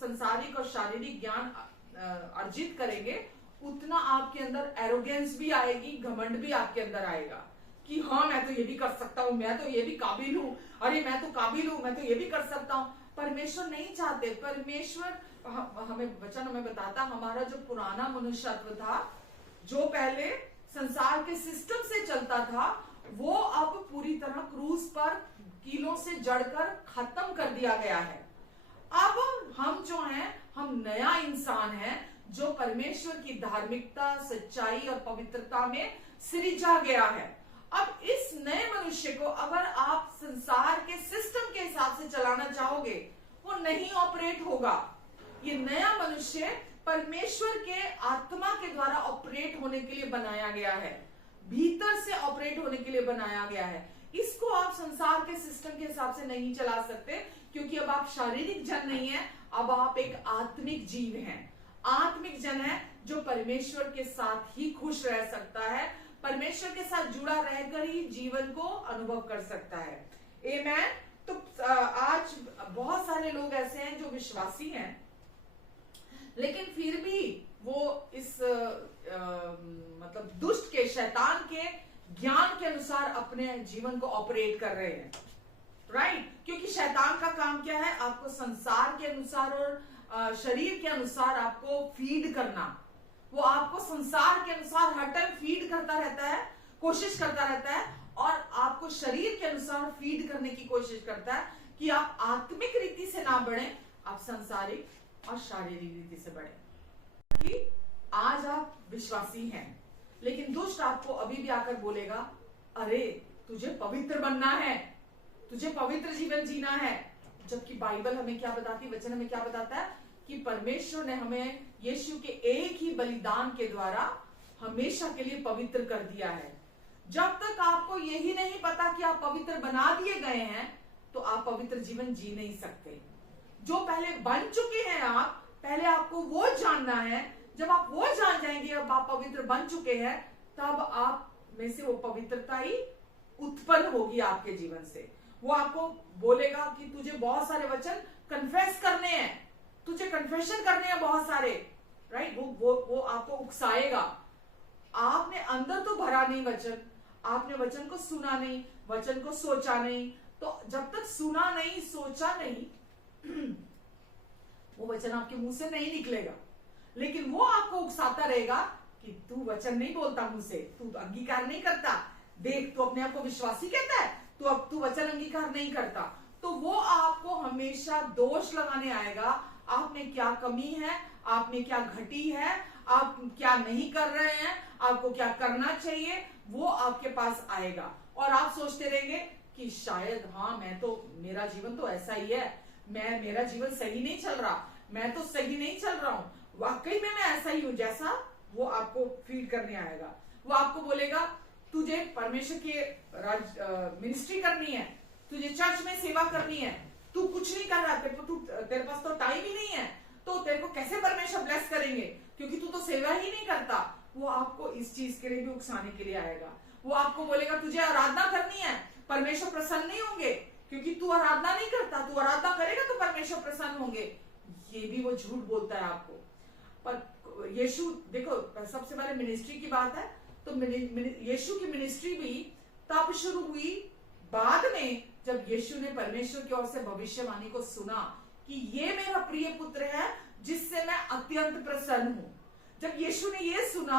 संसारिक और शारीरिक ज्ञान अर्जित करेंगे, उतना आपके अंदर एरोगेंस भी आएगी, घमंड भी आपके अंदर आएगा कि हाँ, मैं तो ये भी कर सकता हूँ, मैं तो ये भी काबिल हूँ, अरे मैं तो काबिल हूँ, मैं तो ये भी कर सकता हूँ। परमेश्वर नहीं चाहते। परमेश्वर हमें वचन हमें बताता, हमारा जो पुराना मनुष्यत्व था, जो पहले संसार के सिस्टम से चलता था, वो अब पूरी तरह क्रूज पर कीलों से जड़कर खत्म कर दिया गया है। अब हम जो हैं, हम नया इंसान हैं जो परमेश्वर की धार्मिकता, सच्चाई और पवित्रता में सृजा गया है। अब इस नए मनुष्य को अगर आप संसार के सिस्टम के हिसाब से चलाना चाहोगे, वो नहीं ऑपरेट होगा। ये नया मनुष्य परमेश्वर के आत्मा के द्वारा ऑपरेट होने के लिए बनाया गया है, भीतर से ऑपरेट होने के लिए बनाया गया है। इसको आप संसार के सिस्टम के हिसाब से नहीं चला सकते, क्योंकि अब आप शारीरिक जन नहीं है, अब आप एक आत्मिक जीव हैं। आत्मिक जन है जो परमेश्वर के साथ ही खुश रह सकता है, परमेश्वर के साथ जुड़ा रहकर ही जीवन को अनुभव कर सकता है। आमेन। तो आज बहुत सारे लोग ऐसे हैं जो विश्वासी हैं, लेकिन फिर भी वो इस मतलब दुष्ट के, शैतान के ज्ञान के अनुसार अपने जीवन को ऑपरेट कर रहे हैं, राइट। क्योंकि शैतान का काम क्या है? आपको संसार के अनुसार और शरीर के अनुसार आपको फीड करना। वो आपको संसार के अनुसार हर टाइम फीड करता रहता है, कोशिश करता रहता है, और आपको शरीर के अनुसार फीड करने की कोशिश करता है कि आप आत्मिक रीति से ना बढ़े, आप सांसारिक और शारीरिक रीति से बढ़े। कि आज आप विश्वासी हैं, लेकिन दुष्ट आपको अभी भी आकर बोलेगा, अरे तुझे पवित्र बनना है, तुझे पवित्र जीवन जीना है। जबकि बाइबल हमें क्या बताती, वचन हमें क्या बताता है कि परमेश्वर ने हमें यीशु के एक ही बलिदान के द्वारा हमेशा के लिए पवित्र कर दिया है। जब तक आपको यही नहीं पता कि आप पवित्र बना दिए गए हैं, तो आप पवित्र जीवन जी नहीं सकते। जो पहले बन चुके हैं आप, पहले आपको वो जानना है। जब आप वो जान जाएंगे, अब आप पवित्र बन चुके हैं, तब आप में से वो पवित्रता ही उत्पन्न होगी आपके जीवन से। वो आपको बोलेगा कि तुझे बहुत सारे वचन कन्फेस करने हैं, तुझे कन्फेशन करने हैं बहुत सारे, राइट। वो आपको उकसाएगा। आपने अंदर तो भरा नहीं वचन, आपने वचन को सुना नहीं, वचन को सोचा नहीं। तो जब तक सुना नहीं, सोचा नहीं, वो वचन आपके मुंह से नहीं निकलेगा। लेकिन वो आपको उकसाता रहेगा कि तू वचन नहीं बोलता मुंह से, तू अंगीकार नहीं करता, देख तू अपने आप को विश्वासी कहता है, तो अब तू वचन अंगीकार नहीं करता। तो वो आपको हमेशा दोष लगाने आएगा, आप में क्या कमी है, आप में क्या घटी है, आप क्या नहीं कर रहे हैं, आपको क्या करना चाहिए, वो आपके पास आएगा। और आप सोचते रहेंगे कि शायद हाँ, मेरा जीवन तो ऐसा ही है, मेरा जीवन सही नहीं चल रहा, मैं तो सही नहीं चल रहा हूं, वाकई में मैं ऐसा ही हूं, जैसा वो आपको फील करने आएगा। वो आपको बोलेगा तुझे परमेश्वर की मिनिस्ट्री करनी है, तुझे चर्च में सेवा करनी है, तू कुछ नहीं कर रहा, तेरे पास तो टाइम ही नहीं है, तो तेरे को कैसे परमेश्वर ब्लेस करेंगे, क्योंकि तू तो सेवा ही नहीं करता। वो आपको इस चीज के लिए भी उकसाने के लिए आएगा। वो आपको बोलेगा तुझे आराधना करनी है, परमेश्वर प्रसन्न नहीं होंगे, क्योंकि तू आराधना नहीं करता, तू आराधना करेगा तो परमेश्वर प्रसन्न होंगे। ये भी वो झूठ बोलता है आपको। पर यीशु, देखो सबसे पहले मिनिस्ट्री की बात है, तो यीशु की मिनिस्ट्री भी तब शुरू हुई बाद में, जब यीशु ने परमेश्वर की ओर से भविष्यवाणी को सुना कि ये मेरा प्रिय पुत्र है जिससे मैं अत्यंत प्रसन्न हूं। जब यीशु ने ये सुना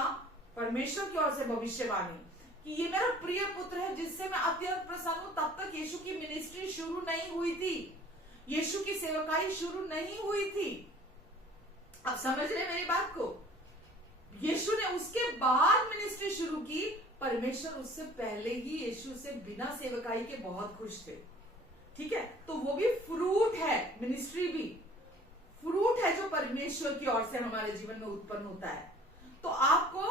परमेश्वर की ओर से भविष्यवाणी कि ये मेरा प्रिय पुत्र है जिससे मैं अत्यंत प्रसन्न हूं, तब तक यीशु की मिनिस्ट्री शुरू नहीं हुई थी, यीशु की सेवकाई शुरू नहीं हुई थी। आप समझ रहे मेरी बात को? यीशु ने उसके बाद मिनिस्ट्री शुरू की। परमेश्वर उससे पहले ही यीशु से बिना सेवकाई के बहुत खुश थे, ठीक है। तो वो भी फ्रूट है, मिनिस्ट्री भी फ्रूट है जो परमेश्वर की ओर से हमारे जीवन में उत्पन्न होता है। तो आपको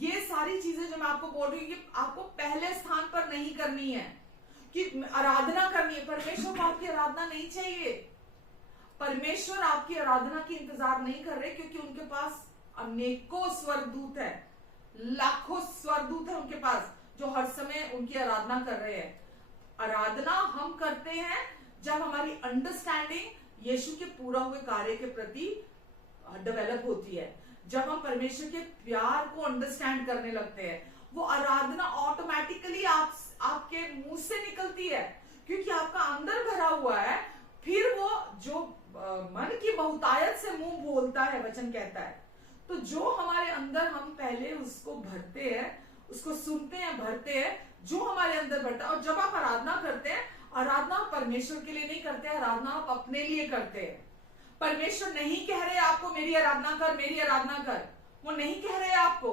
ये सारी चीजें जो मैं आपको बोल रही हूँ, आपको पहले स्थान पर नहीं करनी है कि आराधना करनी है। परमेश्वर को आपकी आराधना नहीं चाहिए। परमेश्वर आपकी आराधना की इंतजार नहीं कर रहे, क्योंकि उनके पास अनेकों स्वर्गदूत है, लाखों स्वर्गदूत है उनके पास, जो हर समय उनकी आराधना कर रहे हैं। आराधना हम करते हैं जब हमारी अंडरस्टैंडिंग यीशु के पूरा हुए कार्य के प्रति डेवलप होती है, जब हम परमेश्वर के प्यार को अंडरस्टैंड करने लगते हैं। वो आराधना ऑटोमेटिकली आपके मुंह से निकलती है, क्योंकि आपका अंदर भरा हुआ है। फिर वो जो मन की बहुतायत से मुंह बोलता है, वचन कहता है। तो जो हमारे अंदर हम पहले उसको भरते हैं, उसको सुनते हैं, भरते हैं, जो हमारे अंदर भरता है। और जब आप आराधना करते हैं, आराधना परमेश्वर के लिए नहीं करते हैं, आराधना आप अपने लिए करते हैं। परमेश्वर नहीं कह रहे आपको मेरी आराधना कर, मेरी आराधना कर, वो नहीं कह रहे आपको।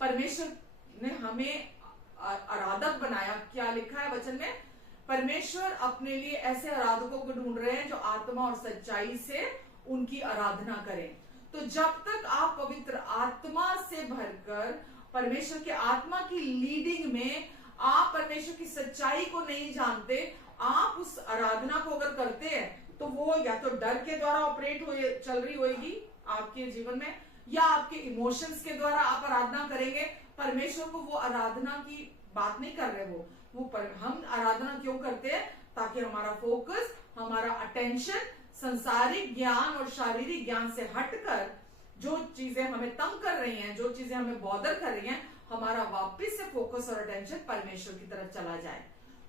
परमेश्वर ने हमें आराधक बनाया। क्या लिखा है वचन में? परमेश्वर अपने लिए ऐसे आराधकों को ढूंढ रहे हैं जो आत्मा और सच्चाई से उनकी आराधना करें। तो जब तक आप पवित्र आत्मा से भरकर परमेश्वर के आत्मा की लीडिंग में आप परमेश्वर की सच्चाई को नहीं जानते, आप उस आराधना को अगर करते हैं तो वो या तो डर के द्वारा ऑपरेट चल रही होगी आपके जीवन में, या आपके इमोशंस के द्वारा आप आराधना करेंगे। परमेश्वर को वो आराधना की बात नहीं कर रहे हम आराधना क्यों करते हैं? ताकि हमारा फोकस, हमारा अटेंशन संसारिक ज्ञान और शारीरिक ज्ञान से हटकर जो चीजें हमें तंग कर रही हैं, जो चीजें हमें बॉदर कर रही हैं, हमारा वापस से फोकस और अटेंशन परमेश्वर की तरफ चला जाए।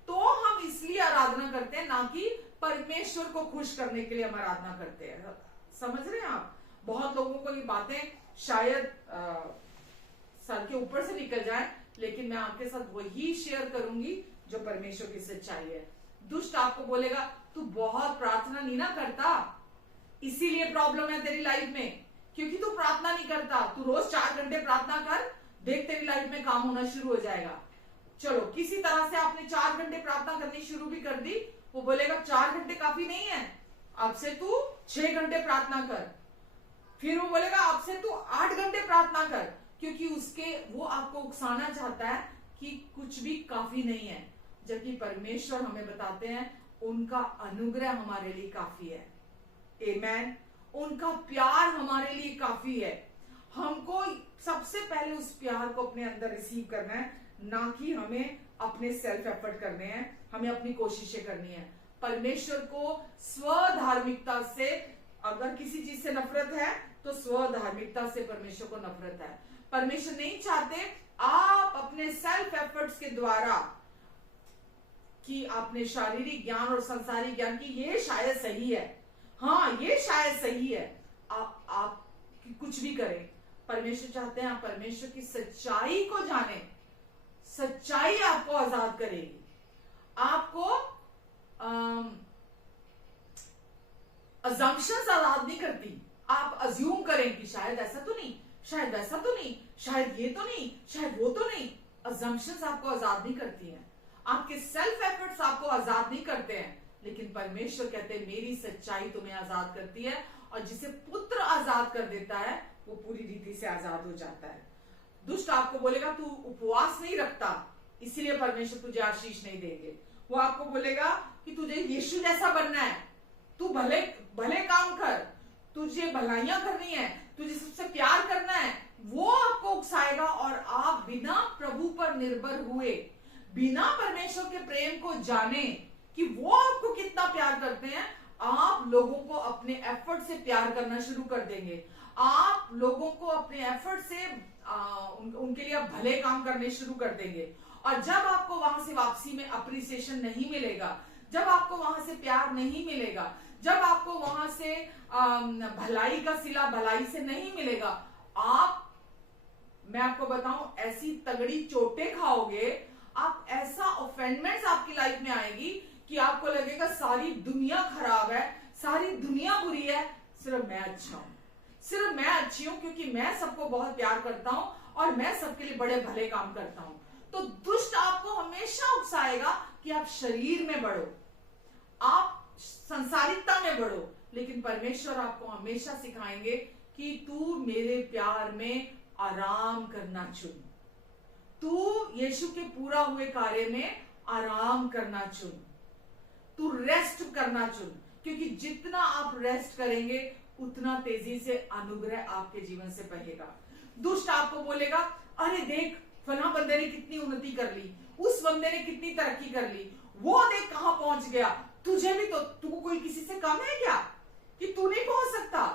तो हम इसलिए आराधना करते हैं, ना कि परमेश्वर को खुश करने के लिए हम आराधना करते हैं। समझ रहे हैं आप? बहुत लोगों को ये बातें शायद सर के ऊपर से निकल जाए, लेकिन मैं आपके साथ वही शेयर करूंगी जो परमेश्वर की सच्चाई है। दुष्ट आपको बोलेगा तू बहुत प्रार्थना नहीं ना करता, इसीलिए प्रॉब्लम है तेरी लाइफ में, क्योंकि तू प्रार्थना नहीं करता। तू रोज 4 घंटे प्रार्थना कर, देख तेरी लाइफ में काम होना शुरू हो जाएगा। चलो किसी तरह से आपने 4 घंटे प्रार्थना करनी शुरू भी कर दी, वो बोलेगा 4 घंटे काफी नहीं है, अब से तू 6 घंटे प्रार्थना कर। फिर वो बोलेगा अब से तू 8 घंटे प्रार्थना कर, क्योंकि वो आपको उकसाना चाहता है कि कुछ भी काफी नहीं है। जबकि परमेश्वर हमें बताते हैं उनका अनुग्रह हमारे लिए काफी है। आमेन। उनका प्यार हमारे लिए काफी है। हमको सबसे पहले उस प्यार को अपने अंदर रिसीव करना है, ना कि हमें अपने सेल्फ एफर्ट करने हैं, हमें अपनी कोशिशें करनी है। परमेश्वर को स्वधार्मिकता से, अगर किसी चीज से नफरत है तो स्वधार्मिकता से परमेश्वर को नफरत है। परमेश्वर नहीं चाहते आप अपने सेल्फ एफर्ट्स के द्वारा कि आपने शारीरिक ज्ञान और संसारिक ज्ञान की ये शायद सही है, हाँ ये शायद सही है, आप कुछ भी करें। परमेश्वर चाहते हैं आप परमेश्वर की सच्चाई को जाने। सच्चाई आपको आजाद करेगी, आपको अजम्पशंस आजाद नहीं करती। आप अज्यूम करें कि शायद ऐसा तो नहीं, शायद वैसा तो नहीं, शायद ये तो नहीं, शायद वो तो नहीं। अजम्पशंस आपको आजाद नहीं करती हैं, आपके सेल्फ एफर्ट्स आपको आजाद नहीं करते हैं। लेकिन परमेश्वर कहते हैं मेरी सच्चाई तुम्हें आजाद करती है, और जिसे पुत्र आजाद कर देता है वो पूरी रीति से आजाद हो जाता है। दुष्ट आपको बोलेगा तू उपवास नहीं रखता, इसीलिए परमेश्वर तुझे आशीष नहीं देंगे। वो आपको बोलेगा कि तुझे यीशु जैसा बनना है, तू भले भले काम कर, तुझे भलाइयां करनी है, तुझे सबसे प्यार करना है, वो आपको उकसाएगा। और आप बिना प्रभु पर निर्भर हुए, बिना परमेश्वर के प्रेम को जाने कि वो आपको कितना प्यार करते हैं, आप लोगों को अपने एफर्ट से प्यार करना शुरू कर देंगे। आप लोगों को अपने एफर्ट से उनके लिए आप भले काम करने शुरू कर देंगे। और जब आपको वहां से वापसी में अप्रिसिएशन नहीं मिलेगा, जब आपको वहां से प्यार नहीं मिलेगा, जब आपको वहां से भलाई का सिला भलाई से नहीं मिलेगा, मैं आपको बताऊं ऐसी तगड़ी चोटें खाओगे, आप ऐसा ऑफेंडमेंट्स आपकी लाइफ में आएगी कि आपको लगेगा सारी दुनिया खराब है, सारी दुनिया बुरी है, सिर्फ मैं अच्छा हूं, सिर्फ मैं अच्छी हूं, क्योंकि मैं सबको बहुत प्यार करता हूं और मैं सबके लिए बड़े भले काम करता हूं। तो दुष्ट आपको हमेशा उकसाएगा कि आप शरीर में बढ़ो, आप संसारिकता में बढ़ो, लेकिन परमेश्वर आपको हमेशा सिखाएंगे कि तू मेरे प्यार में आराम करना चुन, तू यीशु के पूरा हुए कार्य में आराम करना चुन, तू रेस्ट करना चुन, क्योंकि जितना आप रेस्ट करेंगे उतना तेजी से अनुग्रह आपके जीवन से बहेगा। दुष्ट आपको बोलेगा अरे देख फला बंदे ने कितनी उन्नति कर ली, उस बंदे ने कितनी तरक्की कर ली, वो देख कहां पहुंच गया, तुझे भी तो, तू कोई किसी से कम है क्या कि तू नहीं पहुंच सकता,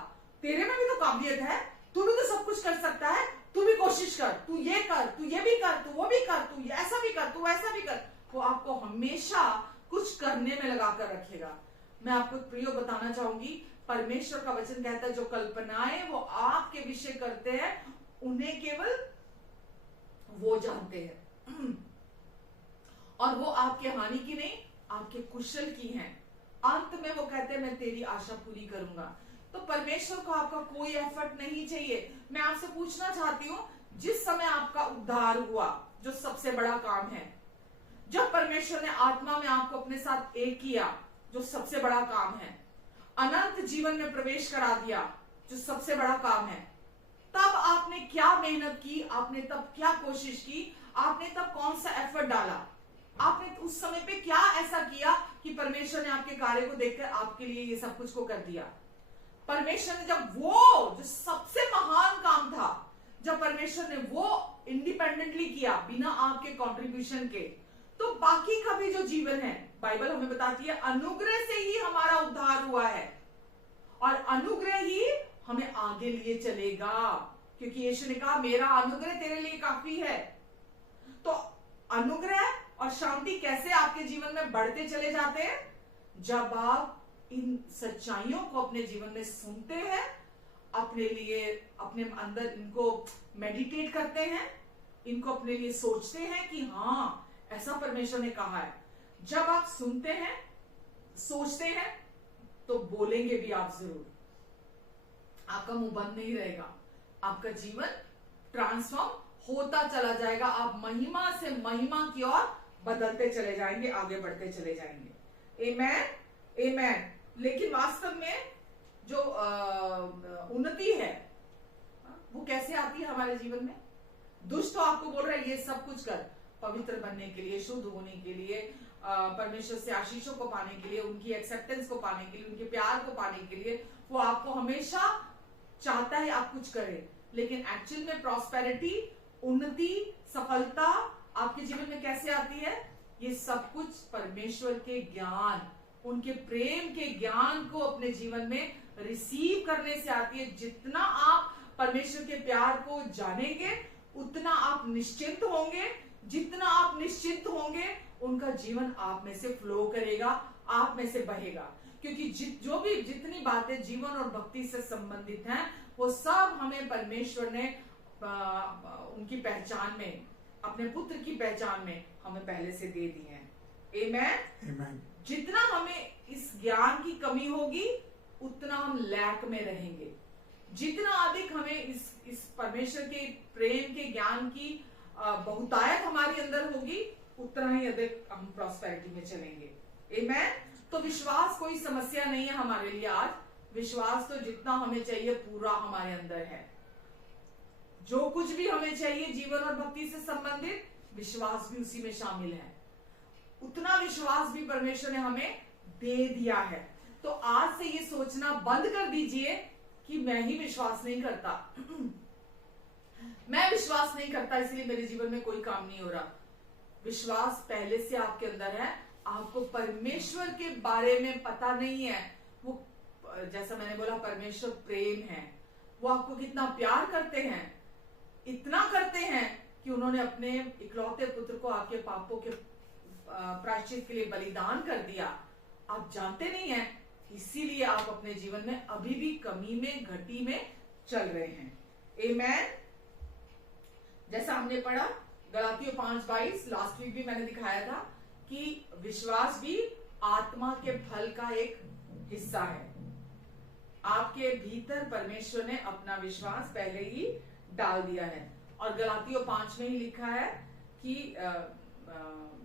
तेरे में भी तो काबिलियत है, तू भी तो सब कुछ कर सकता है, तू भी कोशिश कर, तू ये कर, तू ये भी कर, तू वो भी कर, तू ऐसा भी कर, तू ऐसा भी कर। वो आपको हमेशा कुछ करने में लगा कर रखेगा। मैं आपको प्रियो बताना चाहूंगी, परमेश्वर का वचन कहता है जो कल्पनाएं वो आपके विषय करते हैं उन्हें केवल वो जानते हैं, और वो आपके हानि की नहीं आपके कुशल की हैं। अंत में वो कहते हैं मैं तेरी आशा पूरी करूंगा। तो परमेश्वर को आपका कोई एफर्ट नहीं चाहिए। मैं आपसे पूछना चाहती हूं, जिस समय आपका उद्धार हुआ, जो सबसे बड़ा काम है, जब परमेश्वर ने आत्मा में आपको अपने साथ एक किया, जो सबसे बड़ा काम है, अनंत जीवन में प्रवेश करा दिया, जो सबसे बड़ा काम है, तब आपने क्या मेहनत की, आपने तब क्या कोशिश की, आपने तब कौन सा एफर्ट डाला, आपने उस समय पे क्या ऐसा किया कि परमेश्वर ने आपके कार्य को देखकर आपके लिए ये सब कुछ को कर दिया। परमेश्वर ने जब वो जो सबसे महान काम था, जब परमेश्वर ने वो इंडिपेंडेंटली किया बिना आपके कंट्रीब्यूशन के, तो बाकी का भी जो जीवन है, बाइबल हमें बताती है अनुग्रह से ही हमारा उद्धार हुआ है और अनुग्रह ही हमें आगे लिए चलेगा, क्योंकि यीशु ने कहा मेरा अनुग्रह तेरे लिए काफी है। तो अनुग्रह और शांति कैसे आपके जीवन में बढ़ते चले जाते हैं? जब आप इन सच्चाइयों को अपने जीवन में सुनते हैं, अपने लिए अपने अंदर इनको मेडिटेट करते हैं, इनको अपने लिए सोचते हैं कि हाँ ऐसा परमेश्वर ने कहा है। जब आप सुनते हैं, सोचते हैं, तो बोलेंगे भी आप जरूर। आपका मुंह बंद नहीं रहेगा, आपका जीवन ट्रांसफॉर्म होता चला जाएगा, आप महिमा से महिमा की ओर बदलते चले जाएंगे, आगे बढ़ते चले जाएंगे। आमेन, आमेन। लेकिन वास्तव में जो उन्नति है वो कैसे आती है हमारे जीवन में? दुष्ट तो आपको बोल रहा है ये सब कुछ कर, पवित्र बनने के लिए, शुद्ध होने के लिए, परमेश्वर से आशीषों को पाने के लिए, उनकी एक्सेप्टेंस को पाने के लिए, उनके प्यार को पाने के लिए वो आपको हमेशा चाहता है आप कुछ करें। लेकिन एक्चुअल में प्रॉस्पेरिटी, उन्नति, सफलता आपके जीवन में कैसे आती है? ये सब कुछ परमेश्वर के ज्ञान, उनके प्रेम के ज्ञान को अपने जीवन में रिसीव करने से आती है। जितना आप परमेश्वर के प्यार को जानेंगे उतना आप निश्चिंत होंगे, जितना आप निश्चिंत होंगे उनका जीवन आप में से फ्लो करेगा, आप में से बहेगा। क्योंकि जो भी जितनी बातें जीवन और भक्ति से संबंधित हैं वो सब हमें परमेश्वर ने उनकी पहचान में, अपने पुत्र की पहचान में हमें पहले से दे दी है। आमेन। जितना हमें इस ज्ञान की कमी होगी उतना हम लैक में रहेंगे। जितना अधिक हमें इस परमेश्वर के प्रेम के ज्ञान की बहुतायत हमारे अंदर होगी उतना ही अधिक हम प्रॉस्पेरिटी में चलेंगे। आमेन। तो विश्वास कोई समस्या नहीं है हमारे लिए आज। विश्वास तो जितना हमें चाहिए पूरा हमारे अंदर है। जो कुछ भी हमें चाहिए जीवन और भक्ति से संबंधित, विश्वास भी उसी में शामिल है। उतना विश्वास भी परमेश्वर ने हमें दे दिया है। तो आज से ये सोचना बंद कर दीजिए कि मैं ही विश्वास नहीं करता मैं विश्वास नहीं करता इसलिए मेरे जीवन में कोई काम नहीं हो रहा। विश्वास पहले से आपके अंदर है। आपको परमेश्वर के बारे में पता नहीं है। वो जैसा मैंने बोला परमेश्वर प्रेम है, वो आपको कितना प्यार करते हैं, इतना करते हैं कि उन्होंने अपने इकलौते पुत्र को आपके पापों के प्रायश्चित के लिए बलिदान कर दिया। आप जानते नहीं हैं, इसीलिए आप अपने जीवन में अभी भी कमी में, घटी में चल रहे हैं। आमेन। जैसा हमने पढ़ा गलातियों 5:22, लास्ट वीक भी मैंने दिखाया था कि विश्वास भी आत्मा के फल का एक हिस्सा है। आपके भीतर परमेश्वर ने अपना विश्वास पहले ही डाल दिया है और गलातियों 5 में ही लिखा है कि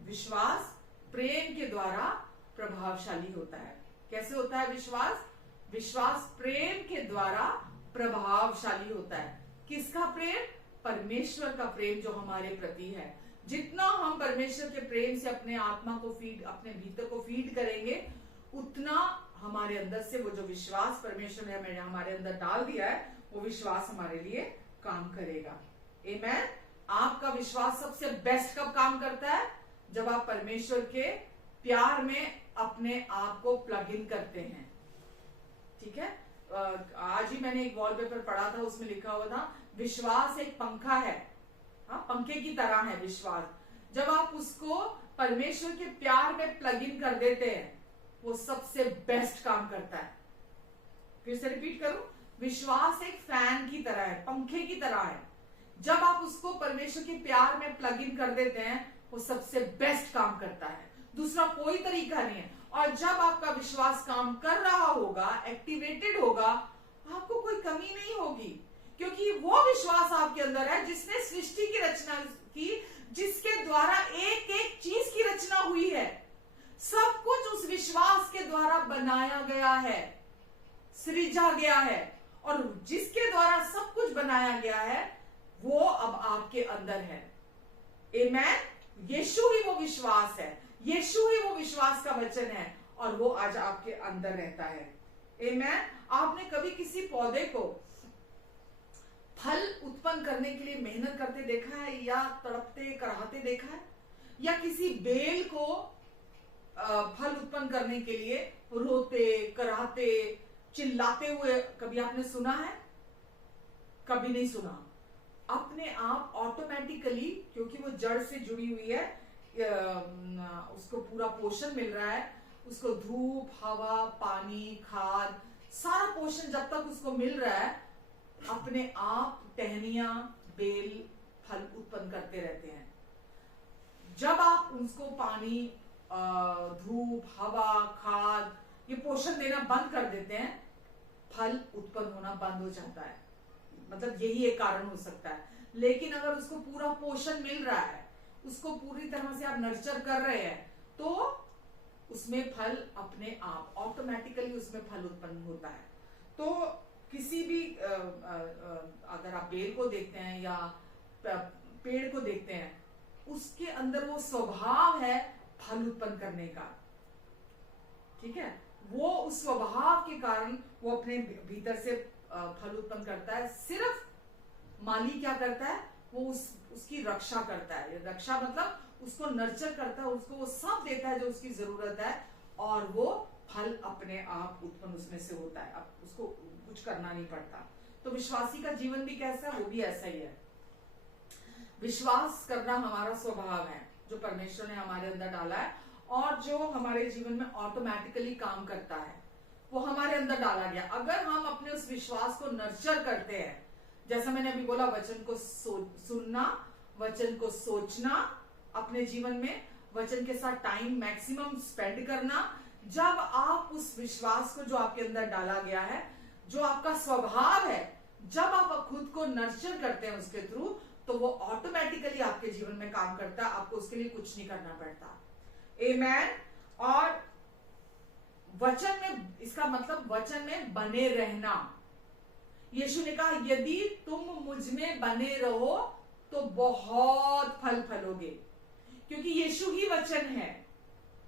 विश्वास प्रेम के द्वारा प्रभावशाली होता है। कैसे होता है विश्वास? विश्वास प्रेम के द्वारा प्रभावशाली होता है। किसका प्रेम? परमेश्वर का प्रेम जो हमारे प्रति है। जितना हम परमेश्वर के प्रेम से अपने आत्मा को फीड, अपने भीतर को फीड करेंगे, उतना हमारे अंदर से वो जो विश्वास परमेश्वर ने हमारे अंदर डाल दिया है, वो विश्वास हमारे लिए काम करेगा। आमेन। आपका विश्वास सबसे बेस्ट कब काम करता है? जब आप परमेश्वर के प्यार में अपने आप को प्लग इन करते हैं। ठीक है। आज ही मैंने एक वॉलपेपर पढ़ा था, उसमें लिखा हुआ था विश्वास एक पंखा है। हाँ, पंखे की तरह है विश्वास। जब आप उसको परमेश्वर के प्यार में प्लग इन कर देते हैं, वो सबसे बेस्ट काम करता है। फिर से रिपीट करूं, विश्वास एक फैन की तरह है, पंखे की तरह है। जब आप उसको परमेश्वर के प्यार में प्लग इन कर देते हैं, वो सबसे बेस्ट काम करता है। दूसरा कोई तरीका नहीं है। और जब आपका विश्वास काम कर रहा होगा, एक्टिवेटेड होगा, आपको कोई कमी नहीं होगी, क्योंकि वो विश्वास आपके अंदर है जिसने सृष्टि की रचना की, जिसके द्वारा एक एक चीज की रचना हुई है। सब कुछ उस विश्वास के द्वारा बनाया गया है, सृजा गया है। और जिसके द्वारा सब कुछ बनाया गया है वो अब आपके अंदर है। आमेन। यीशु ही वो विश्वास है, यीशु ही वो विश्वास का वचन है और वो आज आपके अंदर रहता है। आमेन। आपने कभी किसी पौधे को फल उत्पन्न करने के लिए मेहनत करते देखा है या तड़पते कराहते देखा है? या किसी बेल को फल उत्पन्न करने के लिए रोते कराहते चिल्लाते हुए कभी आपने सुना है? कभी नहीं सुना। अपने आप ऑटोमेटिकली, क्योंकि वो जड़ से जुड़ी हुई है, उसको पूरा पोषण मिल रहा है, उसको धूप हवा पानी खाद सारा पोषण जब तक उसको मिल रहा है, अपने आप टहनियां बेल फल उत्पन्न करते रहते हैं। जब आप उसको पानी धूप हवा खाद ये पोषण देना बंद कर देते हैं, फल उत्पन्न होना बंद हो जाता है। मतलब यही एक कारण हो सकता है। लेकिन अगर उसको पूरा पोषण मिल रहा है, उसको पूरी तरह से आप नर्चर कर रहे हैं, तो उसमें फल अपने आप ऑटोमेटिकली उसमें फल उत्पन्न होता है। तो किसी भी अगर आप बेल को देखते हैं या पेड़ को देखते हैं, उसके अंदर वो स्वभाव है फल उत्पन्न करने का। ठीक है, वो उस स्वभाव के कारण वो अपने भीतर से फल उत्पन्न करता है। सिर्फ माली क्या करता है, वो उसकी रक्षा करता है। रक्षा मतलब उसको नर्चर करता है, उसको वो सब देता है जो उसकी जरूरत है, और वो फल अपने आप उत्पन्न उसमें से होता है। अब उसको कुछ करना नहीं पड़ता। तो विश्वासी का जीवन भी कैसा है? वो भी ऐसा ही है। विश्वास करना हमारा स्वभाव है जो परमेश्वर ने हमारे अंदर डाला है, और जो हमारे जीवन में ऑटोमेटिकली काम करता है, वो हमारे अंदर डाला गया। अगर हम अपने उस विश्वास को नर्चर करते हैं, जैसा मैंने अभी बोला, वचन को सुनना, वचन को सोचना, अपने जीवन में वचन के साथ टाइम मैक्सिमम स्पेंड करना, जब आप उस विश्वास को जो आपके अंदर डाला गया है, जो आपका स्वभाव है, जब आप खुद को नर्चर करते हैं उसके थ्रू, तो वो ऑटोमेटिकली आपके जीवन में काम करता है। आपको उसके लिए कुछ नहीं करना पड़ता। आमेन। और वचन में, इसका मतलब वचन में बने रहना। यीशु ने कहा यदि तुम मुझ में बने रहो तो बहुत फल फलोगे, क्योंकि यीशु ही वचन है।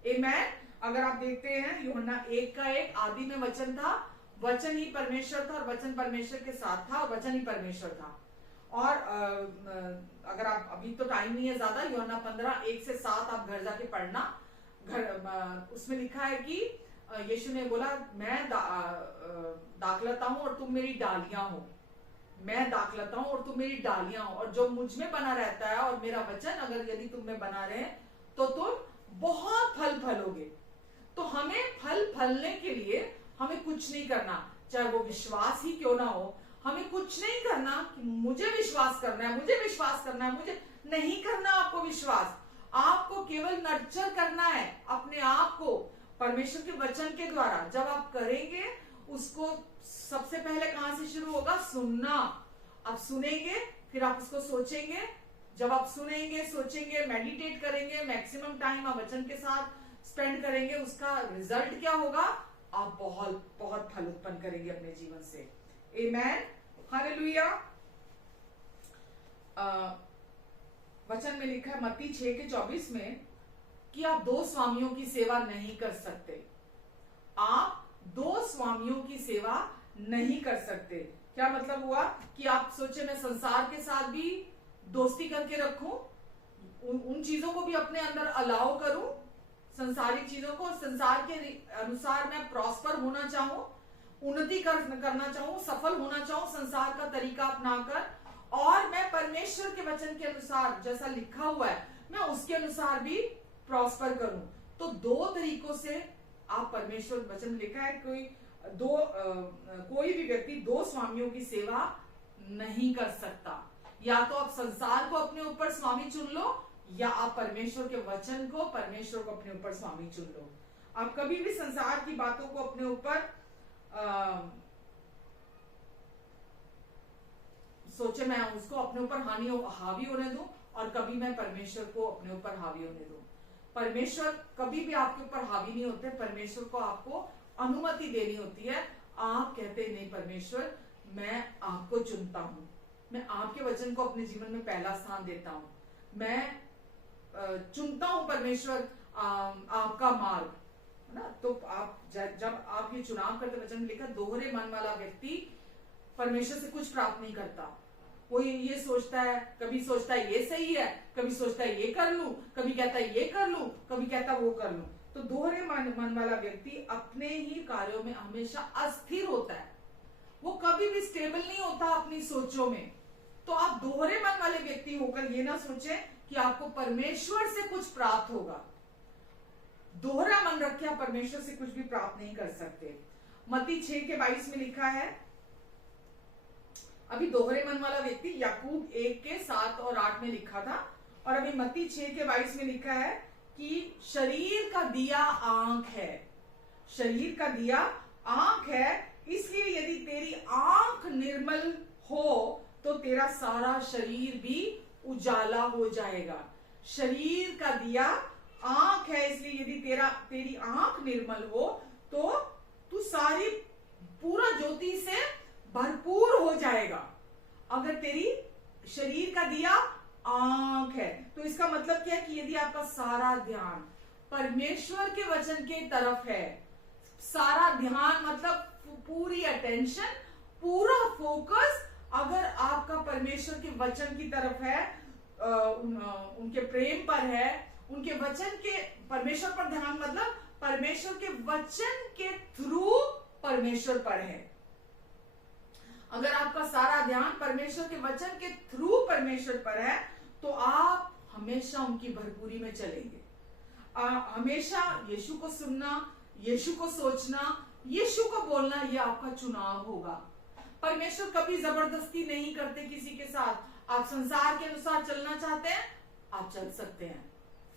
आमेन। अगर आप देखते हैं यूहन्ना 1:1, आदि में वचन था, वचन ही परमेश्वर था और वचन परमेश्वर के साथ था और वचन ही परमेश्वर था। और अगर आप, अभी तो टाइम नहीं है ज्यादा, यूहन्ना 15:1-7 आप घर जाके पढ़ना। उसमें लिखा है कि यीशु ने बोला, मैं दाखलता हूं और तुम मेरी डालियां हो। मैं दाखलता हूं और तुम मेरी डालियां हो, और जो मुझ में बना रहता है और मेरा वचन अगर यदि तुम में बना रहे तो तुम बहुत फल फलोगे। तो हमें फल फलने के लिए हमें कुछ नहीं करना, चाहे वो विश्वास ही क्यों ना हो। हमें कुछ नहीं करना कि मुझे विश्वास करना है, मुझे विश्वास करना है, मुझे नहीं करना। आपको विश्वास, आपको केवल नर्चर करना है अपने आप को परमेश्वर के वचन के द्वारा। जब आप करेंगे उसको, सबसे पहले कहां से शुरू होगा? सुनना। आप सुनेंगे, फिर आप उसको सोचेंगे। जब आप सुनेंगे, सोचेंगे, मेडिटेट करेंगे, मैक्सिमम टाइम आप वचन के साथ स्पेंड करेंगे, उसका रिजल्ट क्या होगा? आप बहुत बहुत फल उत्पन्न करेंगे अपने जीवन से। आमेन। हालेलुया। वचन में लिखा है मत्ती 6:24 में कि आप दो स्वामियों की सेवा नहीं कर सकते। आप दो स्वामियों की सेवा नहीं कर सकते। क्या मतलब हुआ कि आप सोचे मैं संसार के साथ भी दोस्ती करके रखूं, उन चीजों को भी अपने अंदर अलाउ करूं, संसारिक चीजों को, संसार के अनुसार मैं प्रॉस्पर होना चाहूं, उन्नति करना चाहूं, सफल होना चाहूं संसार का तरीका अपनाकर, और मैं परमेश्वर के वचन के अनुसार जैसा लिखा हुआ है मैं उसके अनुसार भी प्रॉस्पर करूं। तो दो तरीकों से आप परमेश्वर वचन में लिखा है, कोई भी व्यक्ति दो स्वामियों की सेवा नहीं कर सकता। या तो आप संसार को अपने ऊपर स्वामी चुन लो, या आप परमेश्वर के वचन को, परमेश्वर को अपने ऊपर स्वामी चुन लो। आप कभी भी संसार की बातों को अपने ऊपर सोचे मैं उसको अपने ऊपर हावी होने दूं, और कभी मैं परमेश्वर को अपने ऊपर हावी होने दूं। परमेश्वर कभी भी आपके ऊपर हावी नहीं होते। परमेश्वर को आपको अनुमति देनी होती है। आप कहते नहीं परमेश्वर मैं आपको चुनता हूं, मैं आपके वचन को अपने जीवन में पहला स्थान देता हूं, मैं चुनता हूं परमेश्वर आपका मार्ग, है ना। तो आप जब आप ये चुनाव करते, वचन में लिखा दोहरे मन वाला व्यक्ति परमेश्वर से कुछ प्राप्त नहीं करता। वो ये सोचता है, कभी सोचता है ये सही है, कभी सोचता है ये कर लूं, कभी कहता है ये कर लूं, कभी कहता है वो कर लूं। तो दोहरे मन वाला व्यक्ति अपने ही कार्यों में हमेशा अस्थिर होता है, वो कभी भी स्टेबल नहीं होता अपनी सोचों में। तो आप दोहरे मन वाले व्यक्ति होकर ये ना सोचें कि आपको परमेश्वर से कुछ प्राप्त होगा। दोहरा मन रख के आप परमेश्वर से कुछ भी प्राप्त नहीं कर सकते। मत्ती 6:22 में लिखा है, अभी दोहरे मन वाला व्यक्ति याकूब 1:7 और 8 में लिखा था, और अभी मत्ती 6:22 में लिखा है कि शरीर का दिया आंख है, शरीर का दिया आंख है, इसलिए यदि तेरी आंख निर्मल हो तो तेरा सारा शरीर भी उजाला हो जाएगा। शरीर का दिया आंख है, इसलिए यदि तेरी आंख निर्मल हो तो तू सारी पूरा ज्योति से भरपूर हो जाएगा। अगर तेरी शरीर का दिया आंख है तो इसका मतलब क्या है कि यदि आपका सारा ध्यान परमेश्वर के वचन के तरफ है, सारा ध्यान मतलब पूरी अटेंशन, पूरा फोकस अगर आपका परमेश्वर के वचन की तरफ है, उनके प्रेम पर है, उनके वचन के, परमेश्वर पर ध्यान मतलब परमेश्वर के वचन के थ्रू परमेश्वर पर है। अगर आपका सारा ध्यान परमेश्वर के वचन के थ्रू परमेश्वर पर है तो आप हमेशा उनकी भरपूरी में चलेंगे। हमेशा यीशु को सुनना, यीशु को सोचना, यीशु को बोलना, यह आपका चुनाव होगा। परमेश्वर कभी जबरदस्ती नहीं करते किसी के साथ। आप संसार के अनुसार चलना चाहते हैं, आप चल सकते हैं,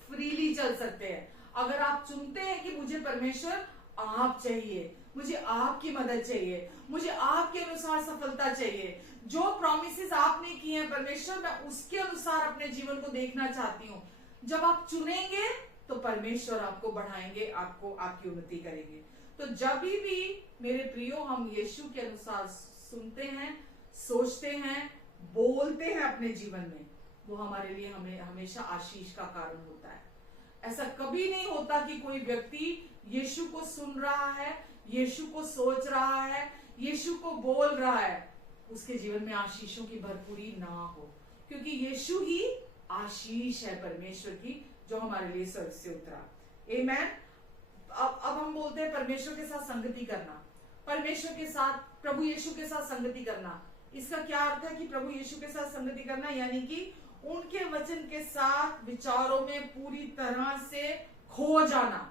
फ्रीली चल सकते हैं। अगर आप चुनते हैं कि मुझे परमेश्वर आप चाहिए, मुझे आपकी मदद चाहिए, मुझे आपके अनुसार सफलता चाहिए, जो प्रॉमिसेस आपने किए हैं परमेश्वर, मैं उसके अनुसार अपने जीवन को देखना चाहती हूँ। जब आप चुनेंगे तो परमेश्वर आपको बढ़ाएंगे, आपको आपकी उन्नति करेंगे। तो जब भी मेरे प्रियो हम यीशु के अनुसार सुनते हैं, सोचते हैं, बोलते हैं अपने जीवन में, वो हमारे लिए हमेशा आशीष का कारण होता है। ऐसा कभी नहीं होता कि कोई व्यक्ति यीशु को सुन रहा है, यीशु को सोच रहा है, यीशु को बोल रहा है, उसके जीवन में आशीषों की भरपूरी ना हो, क्योंकि यीशु ही आशीष है परमेश्वर की, जो हमारे लिए स्वर्ग से उतरा। आमेन। अब हम बोलते हैं परमेश्वर के साथ संगति करना, परमेश्वर के साथ, प्रभु यीशु के साथ संगति करना। इसका क्या अर्थ है कि प्रभु यीशु के साथ संगति करना? यानी कि उनके वचन के साथ विचारों में पूरी तरह से खो जाना।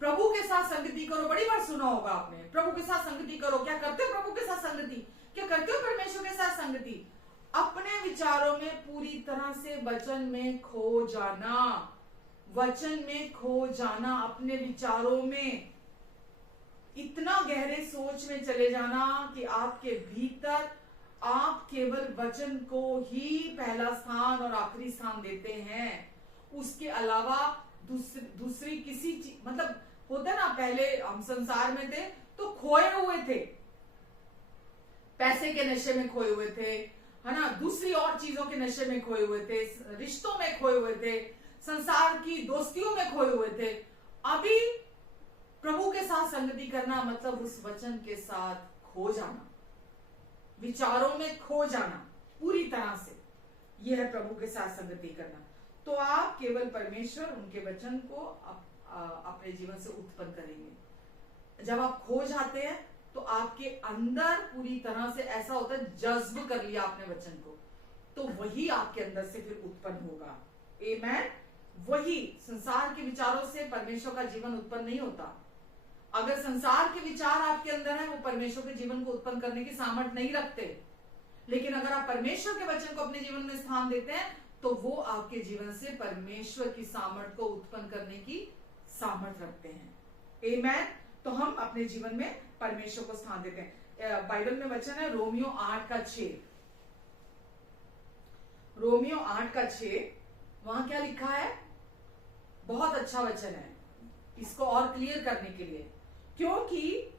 प्रभु के साथ संगति करो, बड़ी बार सुना होगा आपने, प्रभु के साथ संगति करो। क्या करते हो प्रभु के साथ संगति? क्या करते हो परमेश्वर के साथ संगति? अपने विचारों में पूरी तरह से वचन में खो जाना, वचन में खो जाना, अपने विचारों में इतना गहरे सोच में चले जाना कि आपके भीतर आप केवल वचन को ही पहला स्थान और आखिरी स्थान देते हैं। उसके अलावा दूसरी किसी चीज, मतलब होता ना, पहले हम संसार में थे तो खोए हुए थे, पैसे के नशे में खोए हुए थे, है ना, दूसरी और चीजों के नशे में खोए हुए थे, रिश्तों में खोए हुए थे, संसार की दोस्तियों में खोए हुए थे। अभी प्रभु के साथ संगति करना मतलब उस वचन के साथ खो जाना, विचारों में खो जाना पूरी तरह से, यह है प्रभु के साथ संगति करना। तो आप केवल परमेश्वर, उनके वचन को अपने जीवन से उत्पन्न करेंगे। जब आप खो जाते हैं तो आपके अंदर पूरी तरह से ऐसा होता है, जज्ब कर लिया आपने वचन को, तो वही आपके अंदर से फिर उत्पन्न होगा। आमेन। वही, संसार के विचारों से परमेश्वर का जीवन उत्पन्न नहीं होता। अगर संसार के विचार आपके अंदर है, वो परमेश्वर के जीवन को उत्पन्न करने की सामर्थ्य नहीं रखते। लेकिन अगर आप परमेश्वर के वचन को अपने जीवन में स्थान देते हैं तो वो आपके जीवन से परमेश्वर की सामर्थ्य को उत्पन्न करने की सामर्थ्य रखते हैं। आमेन। तो हम अपने जीवन में परमेश्वर को स्थान देते हैं। बाइबल में वचन है रोमियो 8:6, रोमियो 8:6, वहां क्या लिखा है? बहुत अच्छा वचन है इसको और क्लियर करने के लिए, क्योंकि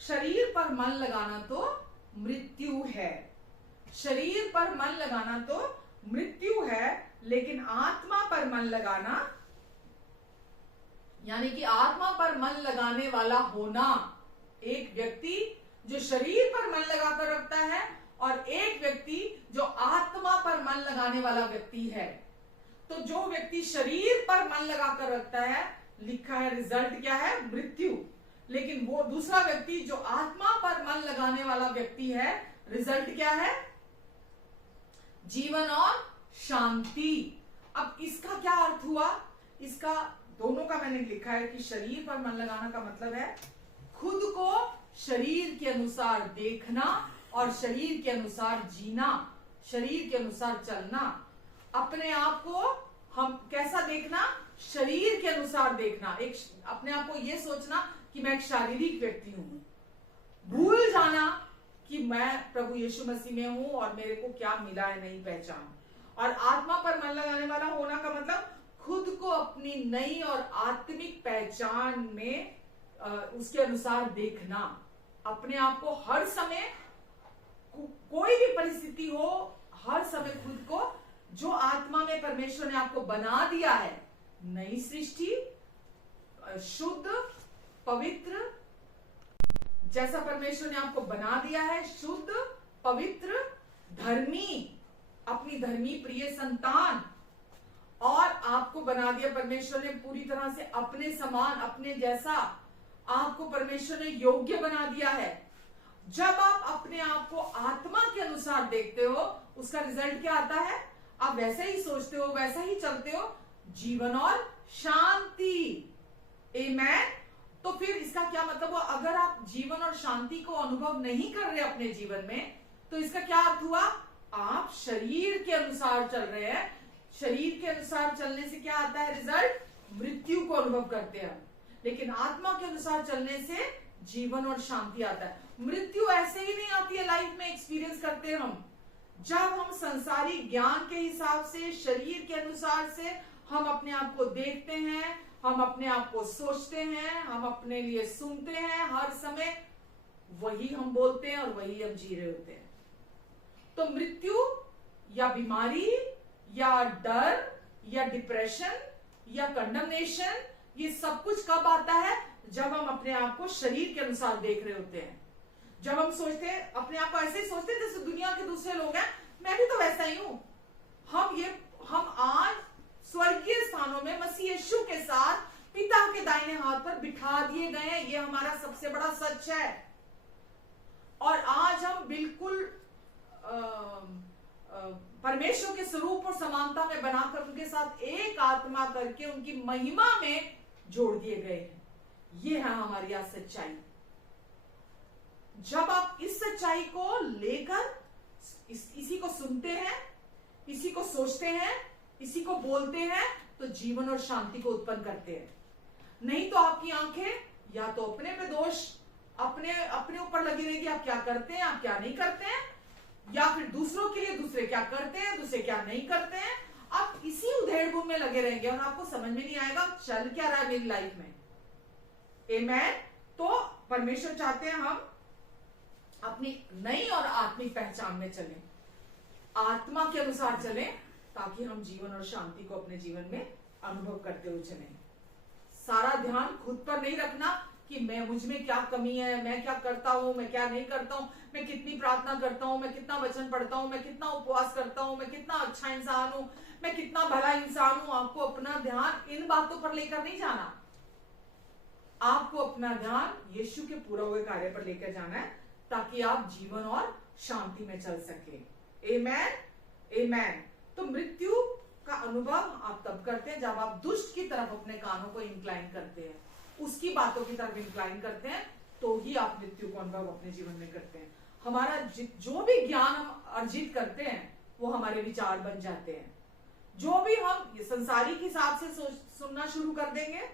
शरीर पर मन लगाना तो मृत्यु है। शरीर पर मन लगाना तो मृत्यु है, लेकिन आत्मा पर मन लगाना, यानी कि आत्मा पर मन लगाने वाला होना, एक व्यक्ति जो शरीर पर मन लगाकर रखता है और एक व्यक्ति जो आत्मा पर मन लगाने वाला व्यक्ति है। तो जो व्यक्ति शरीर पर मन लगाकर रखता है, लिखा है रिजल्ट क्या है? मृत्यु। लेकिन वो दूसरा व्यक्ति जो आत्मा पर मन लगाने वाला व्यक्ति है, रिजल्ट क्या है? जीवन और शांति। अब इसका क्या अर्थ हुआ? इसका दोनों का मैंने लिखा है कि शरीर पर मन लगाना का मतलब है खुद को शरीर के अनुसार देखना और शरीर के अनुसार जीना, शरीर के अनुसार चलना। अपने आप को हम कैसा देखना? शरीर के अनुसार देखना। एक अपने आप को यह सोचना कि मैं एक शारीरिक व्यक्ति हूं, भूल जाना कि मैं प्रभु यीशु मसीह में हूं और मेरे को क्या मिला है नई पहचान। और आत्मा पर मन लगाने वाला होना का मतलब खुद को अपनी नई और आत्मिक पहचान में उसके अनुसार देखना। अपने आप को हर समय, कोई भी परिस्थिति हो, हर समय खुद को जो आत्मा में परमेश्वर ने आपको बना दिया है, नई सृष्टि, शुद्ध, पवित्र, जैसा परमेश्वर ने आपको बना दिया है, शुद्ध, पवित्र, धर्मी, अपनी धर्मी प्रिय संतान, और आपको बना दिया परमेश्वर ने पूरी तरह से अपने समान, अपने जैसा आपको परमेश्वर ने योग्य बना दिया है। जब आप अपने आप को आत्मा के अनुसार देखते हो, उसका रिजल्ट क्या आता है? आप वैसे ही सोचते हो, वैसा ही चलते हो, जीवन और शांति। आमेन। तो फिर इसका क्या मतलब हुआ? अगर आप जीवन और शांति को अनुभव नहीं कर रहे अपने जीवन में, तो इसका क्या अर्थ हुआ? आप शरीर के अनुसार चल रहे हैं। शरीर के अनुसार चलने से क्या आता है रिजल्ट? मृत्यु को अनुभव करते हैं। लेकिन आत्मा के अनुसार चलने से जीवन और शांति आता है। मृत्यु ऐसे ही नहीं आती है लाइफ में, एक्सपीरियंस करते हैं हम। जब हम संसारी ज्ञान के हिसाब से, शरीर के अनुसार से हम अपने आप को देखते हैं, हम अपने आप को सोचते हैं, हम अपने लिए सुनते हैं, हर समय वही हम बोलते हैं और वही हम जी रहे होते हैं। तो मृत्यु या बीमारी या डर या डिप्रेशन या कंडमनेशन, ये सब कुछ कब आता है? जब हम अपने आप को शरीर के अनुसार देख रहे होते हैं। जब हम सोचते हैं, अपने आप को ऐसे ही सोचते हैं जैसे दुनिया के दूसरे लोग हैं, मैं भी तो वैसा ही हूं। हम आज स्वर्गीय स्थानों में मसीह यीशु के साथ पिता के दाहिने हाथ पर बिठा दिए गए हैं। ये हमारा सबसे बड़ा सच है। और आज हम बिल्कुल परमेश्वर के स्वरूप और समानता में बनाकर उनके साथ एक आत्मा करके उनकी महिमा में जोड़ दिए गए हैं। ये है हमारी आज सच्चाई। जब आप इस सच्चाई को लेकर इसी को सुनते हैं, इसी को सोचते हैं, इसी को बोलते हैं, तो जीवन और शांति को उत्पन्न करते हैं। नहीं तो आपकी आंखें या तो अपने पे दोष अपने ऊपर लगी रहेगी, आप क्या करते हैं, आप क्या नहीं करते हैं, या फिर दूसरों के लिए दूसरे क्या करते हैं, दूसरे क्या नहीं करते हैं। आप इसी उधेड़-बुन में लगे रहेंगे और आपको समझ में नहीं आएगा चल क्या रहा है मेरी लाइफ में। आमेन। तो परमेश्वर चाहते हैं हम अपनी नई और आत्मिक पहचान में चलें, आत्मा के अनुसार चलें, ताकि हम जीवन और शांति को अपने जीवन में अनुभव करते हुए चलें। सारा ध्यान खुद पर नहीं रखना कि मुझ में क्या कमी है, मैं क्या करता हूं, मैं क्या नहीं करता हूं, मैं कितनी प्रार्थना करता हूं, मैं कितना वचन पढ़ता हूं, मैं कितना उपवास करता हूं, मैं कितना अच्छा इंसान हूं, मैं कितना भला इंसान हूं। आपको अपना ध्यान इन बातों पर लेकर नहीं जाना। आपको अपना ध्यान यीशु के पूरा हुए कार्य पर लेकर जाना है, ताकि आप जीवन और शांति में चल सके। आमेन। आमेन। तो मृत्यु का अनुभव आप तब करते हैं जब आप दुष्ट की तरफ अपने कानों को इंक्लाइन करते हैं, उसकी बातों की तरफ इंक्लाइन करते हैं, तो ही आप मृत्यु को अनुभव अपने जीवन में करते हैं। हमारा जो भी ज्ञान हम अर्जित करते हैं, वो हमारे विचार बन जाते हैं। जो भी हम संसारिक हिसाब से सुनना शुरू कर देंगे,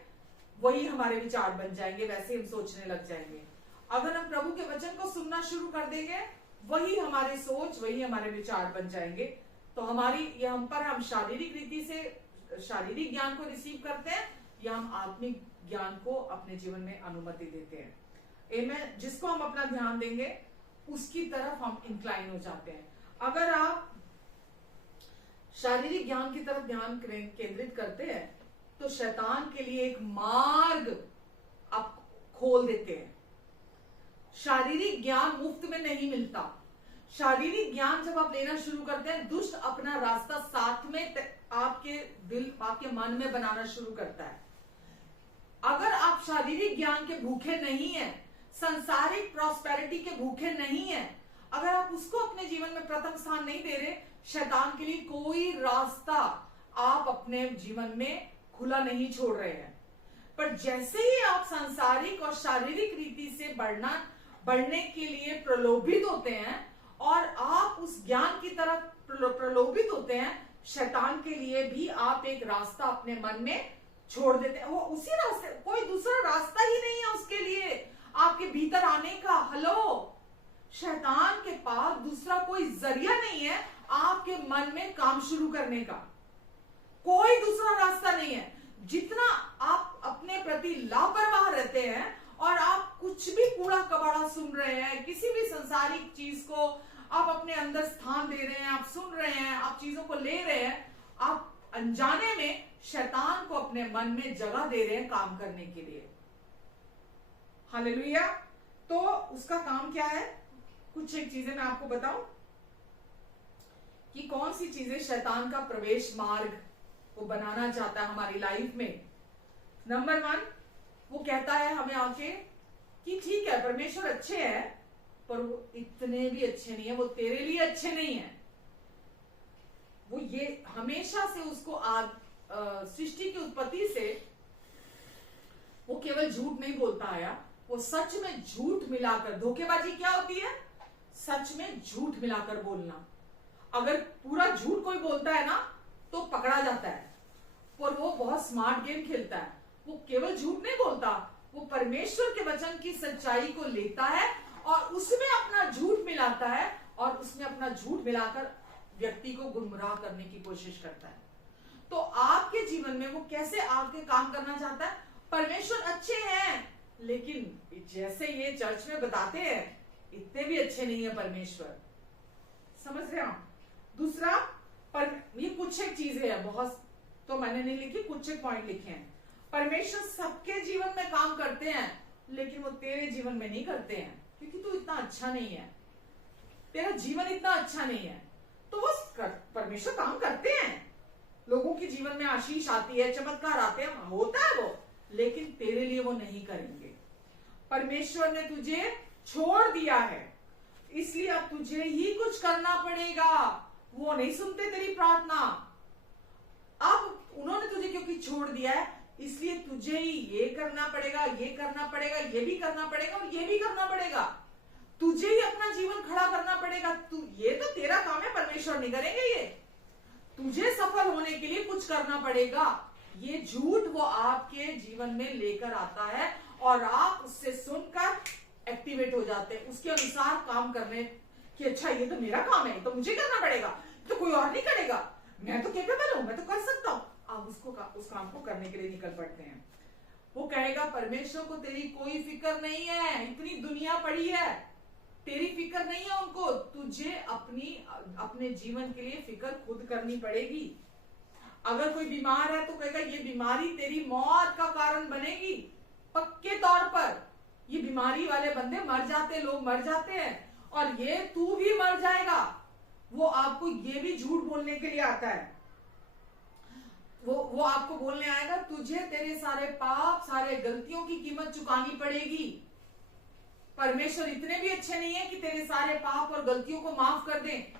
वही हमारे विचार बन जाएंगे, वैसे हम सोचने लग जाएंगे। अगर हम प्रभु के वचन को सुनना शुरू कर देंगे, वही हमारे सोच, वही हमारे विचार बन जाएंगे। तो हम शारीरिक रीति से शारीरिक ज्ञान को रिसीव करते हैं, या हम आत्मिक ज्ञान को अपने जीवन में अनुमति देते हैं। आमेन। जिसको हम अपना ध्यान देंगे उसकी तरफ हम इंक्लाइन हो जाते हैं। अगर आप शारीरिक ज्ञान की तरफ ध्यान केंद्रित करते हैं तो शैतान के लिए एक मार्ग आप खोल देते हैं। शारीरिक ज्ञान मुफ्त में नहीं मिलता। शारीरिक ज्ञान जब आप लेना शुरू करते हैं, दुष्ट अपना रास्ता साथ में आपके दिल, आपके मन में बनाना शुरू करता है। अगर आप शारीरिक ज्ञान के भूखे नहीं हैं, सांसारिक प्रॉस्पेरिटी के भूखे नहीं हैं, अगर आप उसको अपने जीवन में प्रथम स्थान नहीं दे रहे, शैतान के लिए कोई रास्ता आप अपने जीवन में खुला नहीं छोड़ रहे हैं। पर जैसे ही आप सांसारिक और शारीरिक रीति से बढ़ने के लिए प्रलोभित होते हैं और आप उस ज्ञान की तरफ प्रलोभित होते हैं, शैतान के लिए भी आप एक रास्ता अपने मन में छोड़ देते हैं। वो उसी रास्ते, कोई दूसरा रास्ता ही नहीं है उसके लिए आपके भीतर आने का। हेलो, शैतान के पास दूसरा कोई जरिया नहीं है आपके मन में काम शुरू करने का। कोई दूसरा रास्ता नहीं है। जितना आप अपने प्रति लापरवाह रहते हैं और आप कुछ भी कूड़ा कबाड़ा सुन रहे हैं, किसी भी संसारिक चीज को आप अपने अंदर स्थान दे रहे हैं, आप सुन रहे हैं, आप चीजों को ले रहे हैं, आप अनजाने में शैतान को अपने मन में जगह दे रहे हैं काम करने के लिए। हालेलुया। तो उसका काम क्या है? कुछ एक चीजें मैं आपको बताऊं कि कौन सी चीजें शैतान का प्रवेश मार्ग वो बनाना चाहता है हमारी लाइफ में। नंबर 1, वो कहता है हमें आके कि ठीक है, परमेश्वर अच्छे हैं पर वो इतने भी अच्छे नहीं है, वो तेरे लिए अच्छे नहीं है। वो ये हमेशा से उसको सृष्टि की उत्पत्ति से वो केवल झूठ नहीं बोलता आया, वो सच में झूठ मिलाकर, धोखेबाजी क्या होती है? सच में झूठ मिलाकर बोलना। अगर पूरा झूठ कोई बोलता है ना तो पकड़ा जाता है, पर वो बहुत स्मार्ट गेम खेलता है। वो केवल झूठ नहीं बोलता, वो परमेश्वर के वचन की सच्चाई को लेता है और उसमें अपना झूठ मिलाता है और उसमें अपना झूठ मिलाकर व्यक्ति को गुमराह करने की कोशिश करता है। तो आपके जीवन में वो कैसे आपके काम करना चाहता है? परमेश्वर अच्छे हैं, लेकिन जैसे ये चर्च में बताते हैं इतने भी अच्छे नहीं है परमेश्वर। समझ रहे हो? दूसरा, पर ये कुछ एक चीजें है, बहुत तो मैंने नहीं लिखी, कुछ एक पॉइंट लिखे हैं। परमेश्वर सबके जीवन में काम करते हैं लेकिन वो तेरे जीवन में नहीं करते हैं क्योंकि तू इतना अच्छा नहीं है, तेरा जीवन इतना अच्छा नहीं है। तो वो परमेश्वर काम करते हैं, लोगों के जीवन में आशीष आती है, चमत्कार आते हैं, होता है वो, लेकिन तेरे लिए वो नहीं करेंगे। परमेश्वर ने तुझे छोड़ दिया है इसलिए अब तुझे ही कुछ करना पड़ेगा। वो नहीं सुनते तेरी प्रार्थना। अब उन्होंने तुझे क्योंकि छोड़ दिया है इसलिए तुझे ही ये करना पड़ेगा, ये करना पड़ेगा, ये भी करना पड़ेगा और ये भी करना पड़ेगा। तुझे ही अपना जीवन खड़ा करना पड़ेगा। तू, ये तो तेरा काम है, परमेश्वर नहीं करेंगे ये। तुझे सफल होने के लिए कुछ करना पड़ेगा। ये झूठ वो आपके जीवन में लेकर आता है और आप उससे सुनकर एक्टिवेट हो जाते हैं, उसके अनुसार काम करने कि अच्छा ये तो मेरा काम है, तो मुझे करना पड़ेगा, तो कोई और नहीं करेगा, मैं तो कैपेबल हूं, मैं तो कर सकता हूं। आप उस काम को करने के लिए निकल पड़ते हैं। वो कहेगा परमेश्वर को तेरी कोई फिक्र नहीं है, इतनी दुनिया पड़ी है, तेरी फिक्र नहीं है उनको। तुझे अपने जीवन के लिए फिक्र खुद करनी पड़ेगी। अगर कोई बीमार है तो कहेगा ये बीमारी तेरी मौत का कारण बनेगी। पक्के तौर पर ये बीमारी वाले बंदे मर जाते, लोग मर जाते हैं और ये तू भी मर जाएगा। वो आपको ये भी झूठ बोलने के लिए आता है। वो आपको बोलने आएगा तुझे तेरे सारे पाप, सारे गलतियों की कीमत चुकानी पड़ेगी। परमेश्वर इतने भी अच्छे नहीं है कि तेरे सारे पाप और गलतियों को माफ कर दें।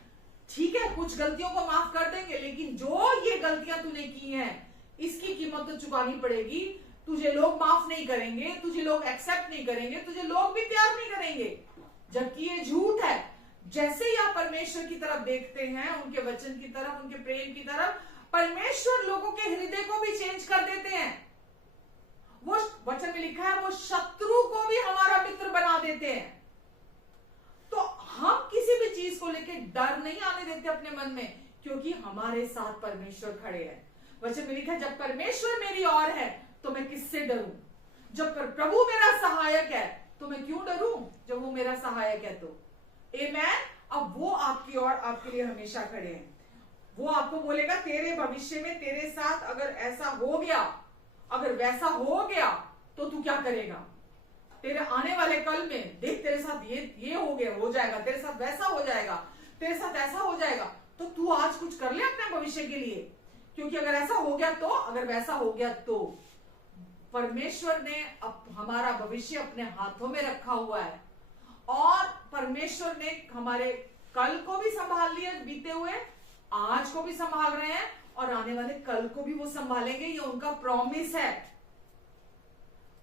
ठीक है, कुछ गलतियों को माफ कर देंगे, लेकिन जो ये गलतियां तूने की हैं इसकी कीमत तो चुकानी पड़ेगी। तुझे लोग माफ नहीं करेंगे, तुझे लोग एक्सेप्ट नहीं करेंगे, तुझे लोग भी प्यार नहीं करेंगे, जबकि ये झूठ है। जैसे ही आप परमेश्वर की तरफ देखते हैं, उनके वचन की तरफ, उनके प्रेम की तरफ, परमेश्वर लोगों के हृदय को भी चेंज कर देते हैं। वो वचन में लिखा है वो शत्रु को भी हमारा मित्र बना देते हैं। तो हम किसी भी चीज को लेकर डर नहीं आने देते अपने मन में, क्योंकि हमारे साथ परमेश्वर खड़े हैं। वचन में लिखा है जब परमेश्वर मेरी ओर है तो मैं किससे डरूं। जब प्रभु मेरा सहायक है तो मैं क्यों डरूं जब वो मेरा सहायक है तो। आमेन। अब वो आपकी और आपके लिए हमेशा खड़े हैं। वो आपको बोलेगा तेरे भविष्य में तेरे साथ अगर ऐसा हो गया, अगर वैसा हो गया तो तू क्या करेगा। तेरे आने वाले कल में देख तेरे साथ ये हो गया, हो जाएगा, तेरे साथ वैसा हो जाएगा, तेरे साथ ऐसा हो जाएगा, तो तू आज कुछ कर ले अपने भविष्य के लिए, क्योंकि अगर ऐसा हो गया तो, अगर वैसा हो गया तो। परमेश्वर ने हमारा भविष्य अपने हाथों में रखा हुआ है, और परमेश्वर ने हमारे कल को भी संभाल लिया, बीते हुए आज को भी संभाल रहे हैं, और आने वाले कल को भी वो संभालेंगे। ये उनका प्रॉमिस है,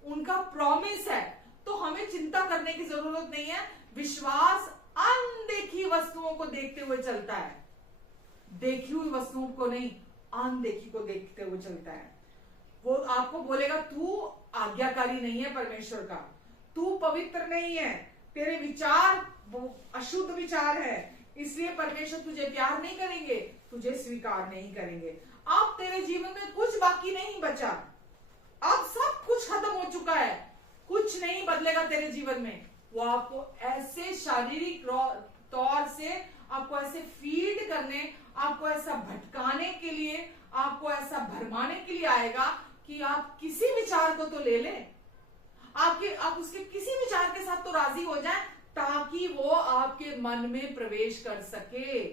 उनका प्रॉमिस है। तो हमें चिंता करने की जरूरत नहीं है। विश्वास अनदेखी वस्तुओं को देखते हुए चलता है, देखी हुई वस्तुओं को नहीं, अनदेखी को देखते हुए चलता है। वो आपको बोलेगा तू आज्ञाकारी नहीं है परमेश्वर का, तू पवित्र नहीं है, तेरे विचार अशुद्ध विचार है, इसलिए परमेश्वर तुझे प्यार नहीं करेंगे, तुझे स्वीकार नहीं करेंगे। अब तेरे जीवन में कुछ बाकी नहीं बचा, अब सब कुछ खत्म हो चुका है, कुछ नहीं बदलेगा तेरे जीवन में। वो आपको ऐसे शारीरिक तौर से आपको ऐसे फीड करने, आपको ऐसा भटकाने के लिए, आपको ऐसा भरमाने के लिए आएगा कि आप किसी विचार को तो ले लें, आप उसके किसी विचार के साथ तो राजी हो जाए, ताकि वो आपके मन में प्रवेश कर सके,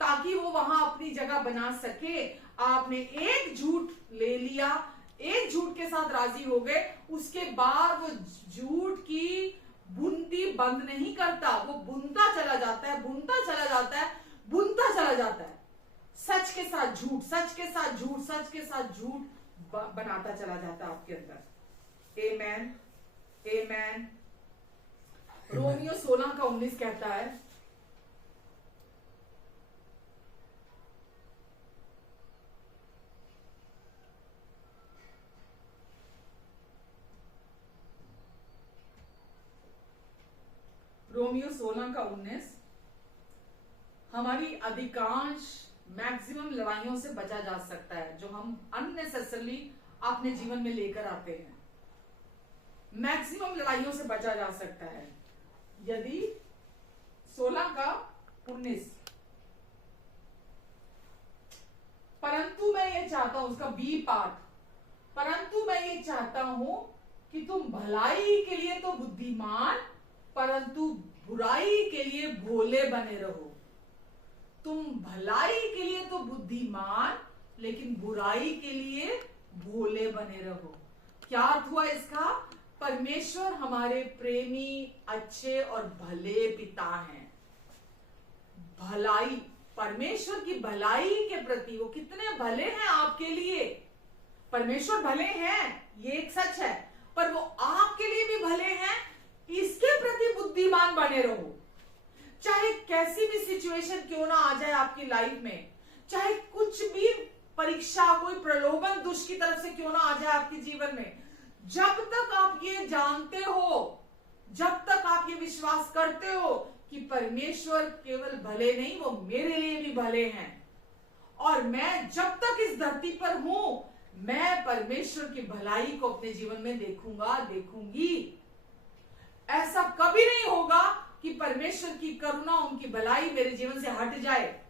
ताकि वो वहां अपनी जगह बना सके। आपने एक झूठ ले लिया, एक झूठ के साथ राजी हो गए, उसके बाद वो झूठ की बुनती बंद नहीं करता, वो बुनता चला जाता है, बुनता चला जाता है, बुनता चला जाता है। सच के साथ झूठ, सच के साथ झूठ, सच के साथ झूठ बनाता चला जाता है आपके अंदर। आमेन, आमेन। रोमियो 16:19 कहता है, रोमियो 16:19, हमारी अधिकांश मैक्सिमम लड़ाइयों से बचा जा सकता है जो हम अननेसेसरली अपने जीवन में लेकर आते हैं। मैक्सिमम लड़ाइयों से बचा जा सकता है यदि 16:19, परंतु मैं ये चाहता हूं, उसका बी पार्ट, परंतु मैं ये चाहता हूं कि तुम भलाई के लिए तो बुद्धिमान, परंतु बुराई के लिए भोले बने रहो। तुम भलाई के लिए तो बुद्धिमान, लेकिन बुराई के लिए भोले बने रहो। क्या अर्थ हुआ इसका? परमेश्वर हमारे प्रेमी, अच्छे और भले पिता हैं। भलाई, परमेश्वर की भलाई के प्रति वो कितने भले हैं आपके लिए। परमेश्वर भले हैं, ये एक सच है, पर वो आपके लिए भी भले हैं, इसके प्रति बुद्धिमान बने रहो। चाहे कैसी भी सिचुएशन क्यों ना आ जाए आपकी लाइफ में, चाहे कुछ भी परीक्षा, कोई प्रलोभन दुष्ट की तरफ से क्यों ना आ जाए आपके जीवन में, जब तक आप ये जानते हो, जब तक आप ये विश्वास करते हो कि परमेश्वर केवल भले नहीं, वो मेरे लिए भी भले हैं, और मैं जब तक इस धरती पर हूं, मैं परमेश्वर की भलाई को अपने जीवन में देखूंगा, देखूंगी। ऐसा कभी नहीं होगा कि परमेश्वर की करुणा, उनकी भलाई मेरे जीवन से हट जाए।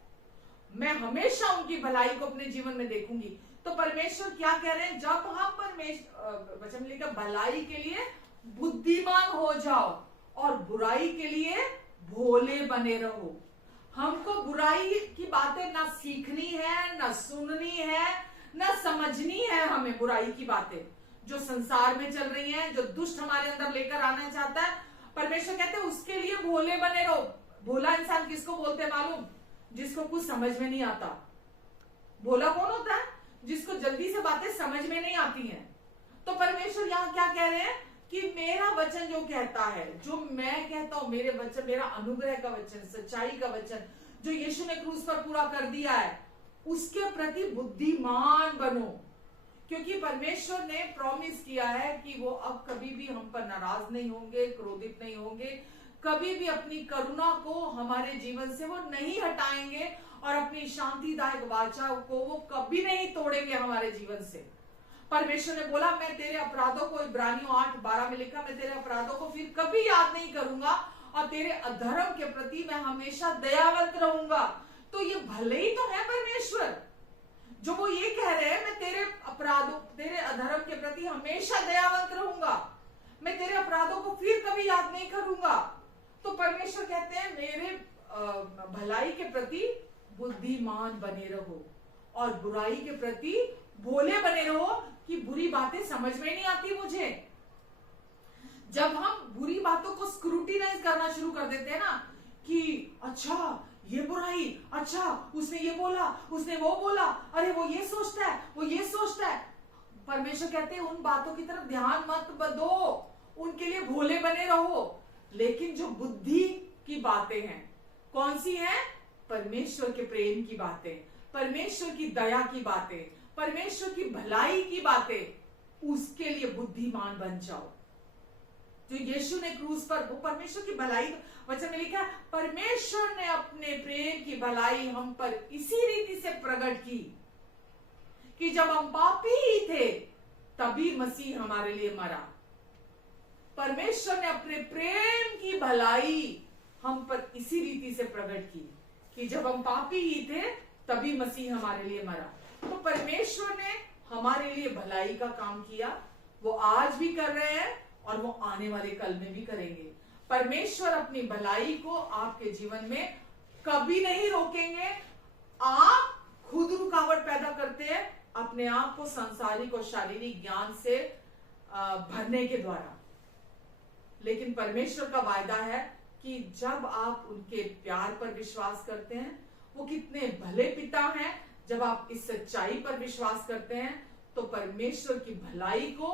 मैं हमेशा उनकी भलाई को अपने जीवन में देखूंगी। तो परमेश्वर क्या कह रहे हैं? जब हम परमेश्वर वचन लिखा, भलाई के लिए बुद्धिमान हो जाओ और बुराई के लिए भोले बने रहो। हमको बुराई की बातें ना सीखनी है, ना सुननी है, ना समझनी है। हमें बुराई की बातें जो संसार में चल रही हैं, जो दुष्ट हमारे अंदर लेकर आना चाहता है, परमेश्वर कहते हैं उसके लिए भोले बने रहो। भोला इंसान किसको बोलते हैं मालूम? जिसको कुछ समझ में नहीं आता। भोला कौन होता है? जिसको जल्दी से बातें समझ में नहीं आती हैं। तो परमेश्वर यहाँ क्या कह रहे हैं कि मेरा वचन जो कहता है, जो मैं कहता हूं, मेरे वचन, मेरा अनुग्रह का वचन, सच्चाई का वचन जो यीशु ने क्रूस पर पूरा कर दिया है, उसके प्रति बुद्धिमान बनो। क्योंकि परमेश्वर ने प्रॉमिस किया है कि वो अब कभी भी हम पर नाराज नहीं होंगे, क्रोधित नहीं होंगे, कभी भी अपनी करुणा को हमारे जीवन से वो नहीं हटाएंगे, और अपनी शांतिदायक वाचा को वो कभी नहीं तोड़ेंगे हमारे जीवन से। परमेश्वर ने बोला मैं तेरे अपराधों को, इब्रानियों 8:12 में लिखा, मैं तेरे अपराधों को फिर कभी याद नहीं करूंगा और तेरे अधर्म के प्रति मैं हमेशा दयावंत रहूंगा। तो ये भले ही तो है परमेश्वर जो वो ये कह रहे हैं, मैं तेरे अपराधों, तेरे अधर्म के प्रति हमेशा दयावंत रहूंगा, मैं तेरे अपराधों को फिर कभी याद नहीं करूंगा। तो परमेश्वर कहते हैं मेरे भलाई के प्रति बुद्धिमान बने रहो और बुराई के प्रति भोले बने रहो कि बुरी बातें समझ में नहीं आती मुझे। जब हम बुरी बातों को स्क्रूटिनाइज करना शुरू कर देते हैं ना कि अच्छा ये बुराई, अच्छा उसने ये बोला, उसने वो बोला, अरे वो ये सोचता है, वो ये सोचता है, परमेश्वर कहते हैं उन बातों की तरफ ध्यान मत दो, उनके लिए भोले बने रहो। लेकिन जो बुद्धि की बातें हैं कौन सी हैं? परमेश्वर के प्रेम की बातें, परमेश्वर की दया की बातें, परमेश्वर की भलाई की बातें, उसके लिए बुद्धिमान बन जाओ। जो यीशु ने क्रूस पर, वो परमेश्वर की भलाई, वचन में लिखा है परमेश्वर ने अपने प्रेम की भलाई हम पर इसी रीति से प्रकट की कि जब हम पापी ही थे तभी मसीह हमारे लिए मरा। परमेश्वर ने अपने प्रेम की भलाई हम पर इसी रीति से प्रकट की कि जब हम पापी ही थे तभी मसीह हमारे लिए मरा। तो परमेश्वर ने हमारे लिए भलाई का काम किया, वो आज भी कर रहे हैं और वो आने वाले कल में भी करेंगे। परमेश्वर अपनी भलाई को आपके जीवन में कभी नहीं रोकेंगे। आप खुद रुकावट पैदा करते हैं अपने आप को सांसारिक और शारीरिक ज्ञान से भरने के द्वारा, लेकिन परमेश्वर का वायदा है कि जब आप उनके प्यार पर विश्वास करते हैं, वो कितने भले पिता हैं, जब आप इस सच्चाई पर विश्वास करते हैं तो परमेश्वर की भलाई को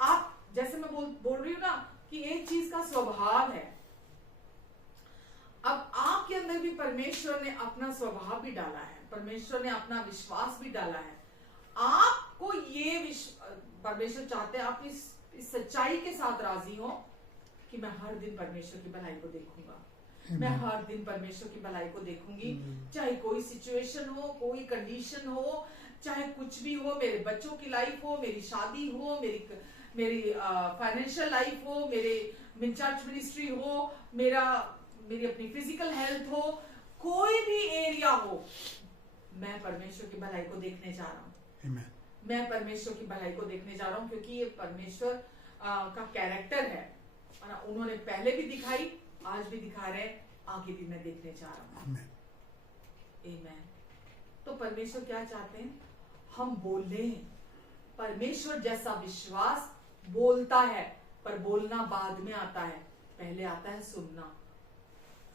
आप, जैसे मैं बोल रही हूं ना कि एक चीज का स्वभाव है, अब आपके अंदर भी परमेश्वर ने अपना स्वभाव भी डाला है, परमेश्वर ने अपना विश्वास भी डाला है। आपको ये परमेश्वर चाहते हैं आप इस सच्चाई के साथ राजी हो कि मैं हर दिन परमेश्वर की भलाई को देखूंगा, मैं हर दिन परमेश्वर की भलाई को देखूंगी, चाहे कोई सिचुएशन हो, कोई कंडीशन हो, चाहे कुछ भी हो, मेरे बच्चों की लाइफ हो, मेरी शादी हो, मेरी फाइनेंशियल लाइफ हो, मेरे चर्च मिनिस्ट्री हो, मेरी अपनी फिजिकल हेल्थ हो, कोई भी एरिया हो, मैं परमेश्वर की भलाई को देखने जा रहा हूँ। मैं परमेश्वर की भलाई को देखने जा रहा हूँ क्योंकि ये परमेश्वर का कैरेक्टर है। उन्होंने पहले भी दिखाई, आज भी दिखा रहे हैं, आगे भी मैं देखने जा रहा हूँ। आमीन। तो परमेश्वर क्या चाहते हैं? हम बोले। परमेश्वर जैसा विश्वास बोलता है, पर बोलना बाद में आता है, पहले आता है सुनना।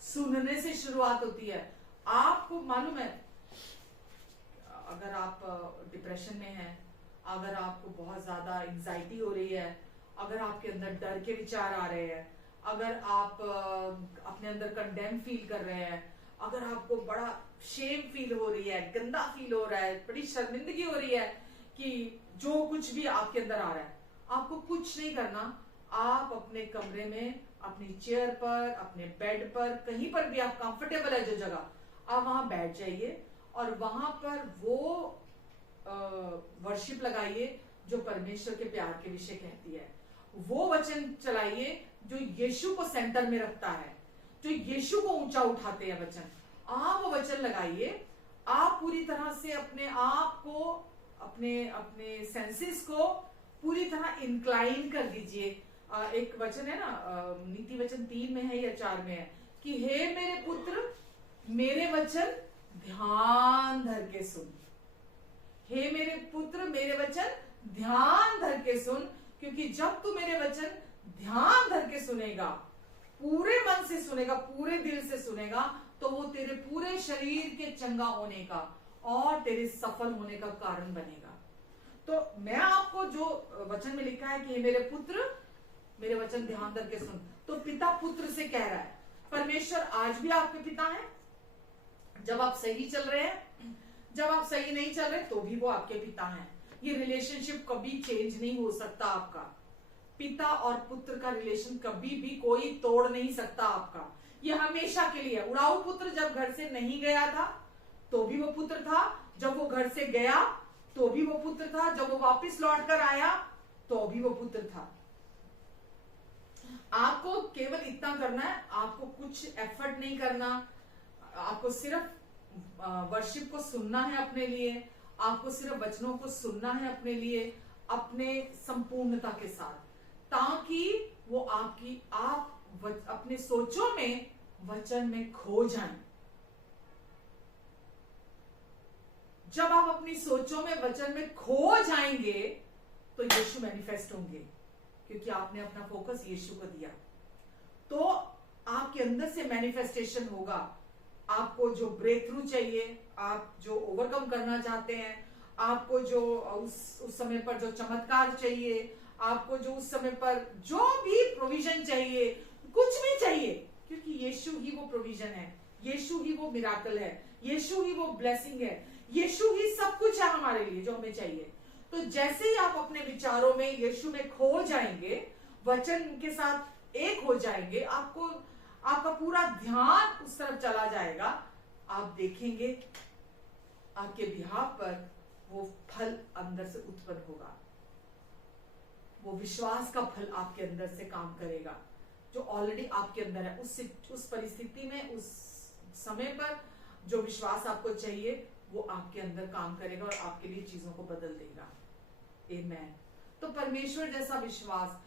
सुनने से शुरुआत होती है। आपको मालूम है, अगर आप डिप्रेशन में हैं, अगर आपको बहुत ज्यादा एंजाइटी हो रही है, अगर आपके अंदर डर के विचार आ रहे हैं, अगर आप अपने अंदर कंडेम फील कर रहे हैं, अगर आपको बड़ा शेम फील हो रही है, गंदा फील हो रहा है, बड़ी शर्मिंदगी हो रही है कि जो कुछ भी आपके अंदर आ रहा है, आपको कुछ नहीं करना। आप अपने कमरे में, अपनी चेयर पर, अपने बेड पर, कहीं पर भी आप कंफर्टेबल है जो जगह, आप वहां बैठ जाइए और वहां पर वो वर्शिप लगाइए जो परमेश्वर के प्यार के विषय कहती है। वो वचन चलाइए जो यीशु को सेंटर में रखता है, जो यीशु को ऊंचा उठाते हैं वचन। आप वो वचन लगाइए। आप पूरी तरह से अपने आप को, अपने सेंसेस को पूरी तरह इंक्लाइन कर दीजिए। एक वचन है ना, नीति वचन 3 में है या 4 में है कि हे मेरे पुत्र मेरे वचन ध्यान धर के सुन। हे मेरे पुत्र मेरे वचन ध्यान धर के सुन, क्योंकि जब तू मेरे वचन ध्यान धर के सुनेगा, पूरे मन से सुनेगा, पूरे दिल से सुनेगा, तो वो तेरे पूरे शरीर के चंगा होने का और तेरे सफल होने का कारण बनेगा। तो मैं आपको जो वचन में लिखा है कि मेरे पुत्र मेरे वचन ध्यान धर के सुन, तो पिता पुत्र से कह रहा है। परमेश्वर आज भी आपके पिता है। जब आप सही चल रहे हैं, जब आप सही नहीं चल रहे तो भी वो आपके पिता हैं। ये रिलेशनशिप कभी चेंज नहीं हो सकता आपका। पिता और पुत्र का रिलेशन कभी भी कोई तोड़ नहीं सकता आपका। ये हमेशा के लिए। उड़ाऊ पुत्र जब घर से नहीं गया था तो भी वो पुत्र था, जब वो घर से गया तो भी वो पुत्र था, जब वो वापस लौट कर आया तो भी वो पुत्र था। आपको केवल इतना करना है, आपको कुछ एफर्ट नहीं करना, आपको सिर्फ वर्शिप को सुनना है अपने लिए, आपको सिर्फ वचनों को सुनना है अपने लिए, अपने संपूर्णता के साथ, ताकि वो आप अपने सोचों में वचन में खो जाएं। जब आप अपनी सोचों में वचन में खो जाएंगे तो यीशु मैनिफेस्ट होंगे, क्योंकि आपने अपना फोकस यीशु को दिया। तो आपके अंदर से मैनिफेस्टेशन होगा। आपको जो ब्रेक थ्रू चाहिए, आप जो ओवरकम करना चाहते हैं, आपको जो उस समय पर जो चमत्कार चाहिए, आपको जो उस समय पर जो भी प्रोविजन चाहिए, कुछ भी चाहिए, क्योंकि यीशु ही वो प्रोविजन है, यीशु ही वो मिराकल है, यीशु ही वो ब्लेसिंग है, यीशु ही सब कुछ है हमारे लिए जो हमें चाहिए। तो जैसे ही आप अपने विचारों में यीशु में खो जाएंगे, वचन के साथ एक हो जाएंगे, आपका पूरा ध्यान उस तरफ चला जाएगा, आप देखेंगे आपके बिहाफ पर वो फल अंदर से उत्पन्न होगा। वो विश्वास का फल आपके अंदर से काम करेगा, जो ऑलरेडी आपके अंदर है। उस परिस्थिति में, उस समय पर जो विश्वास आपको चाहिए वो आपके अंदर काम करेगा और आपके लिए चीजों को बदल देगा। आमेन। तो परमेश्वर जैसा विश्वास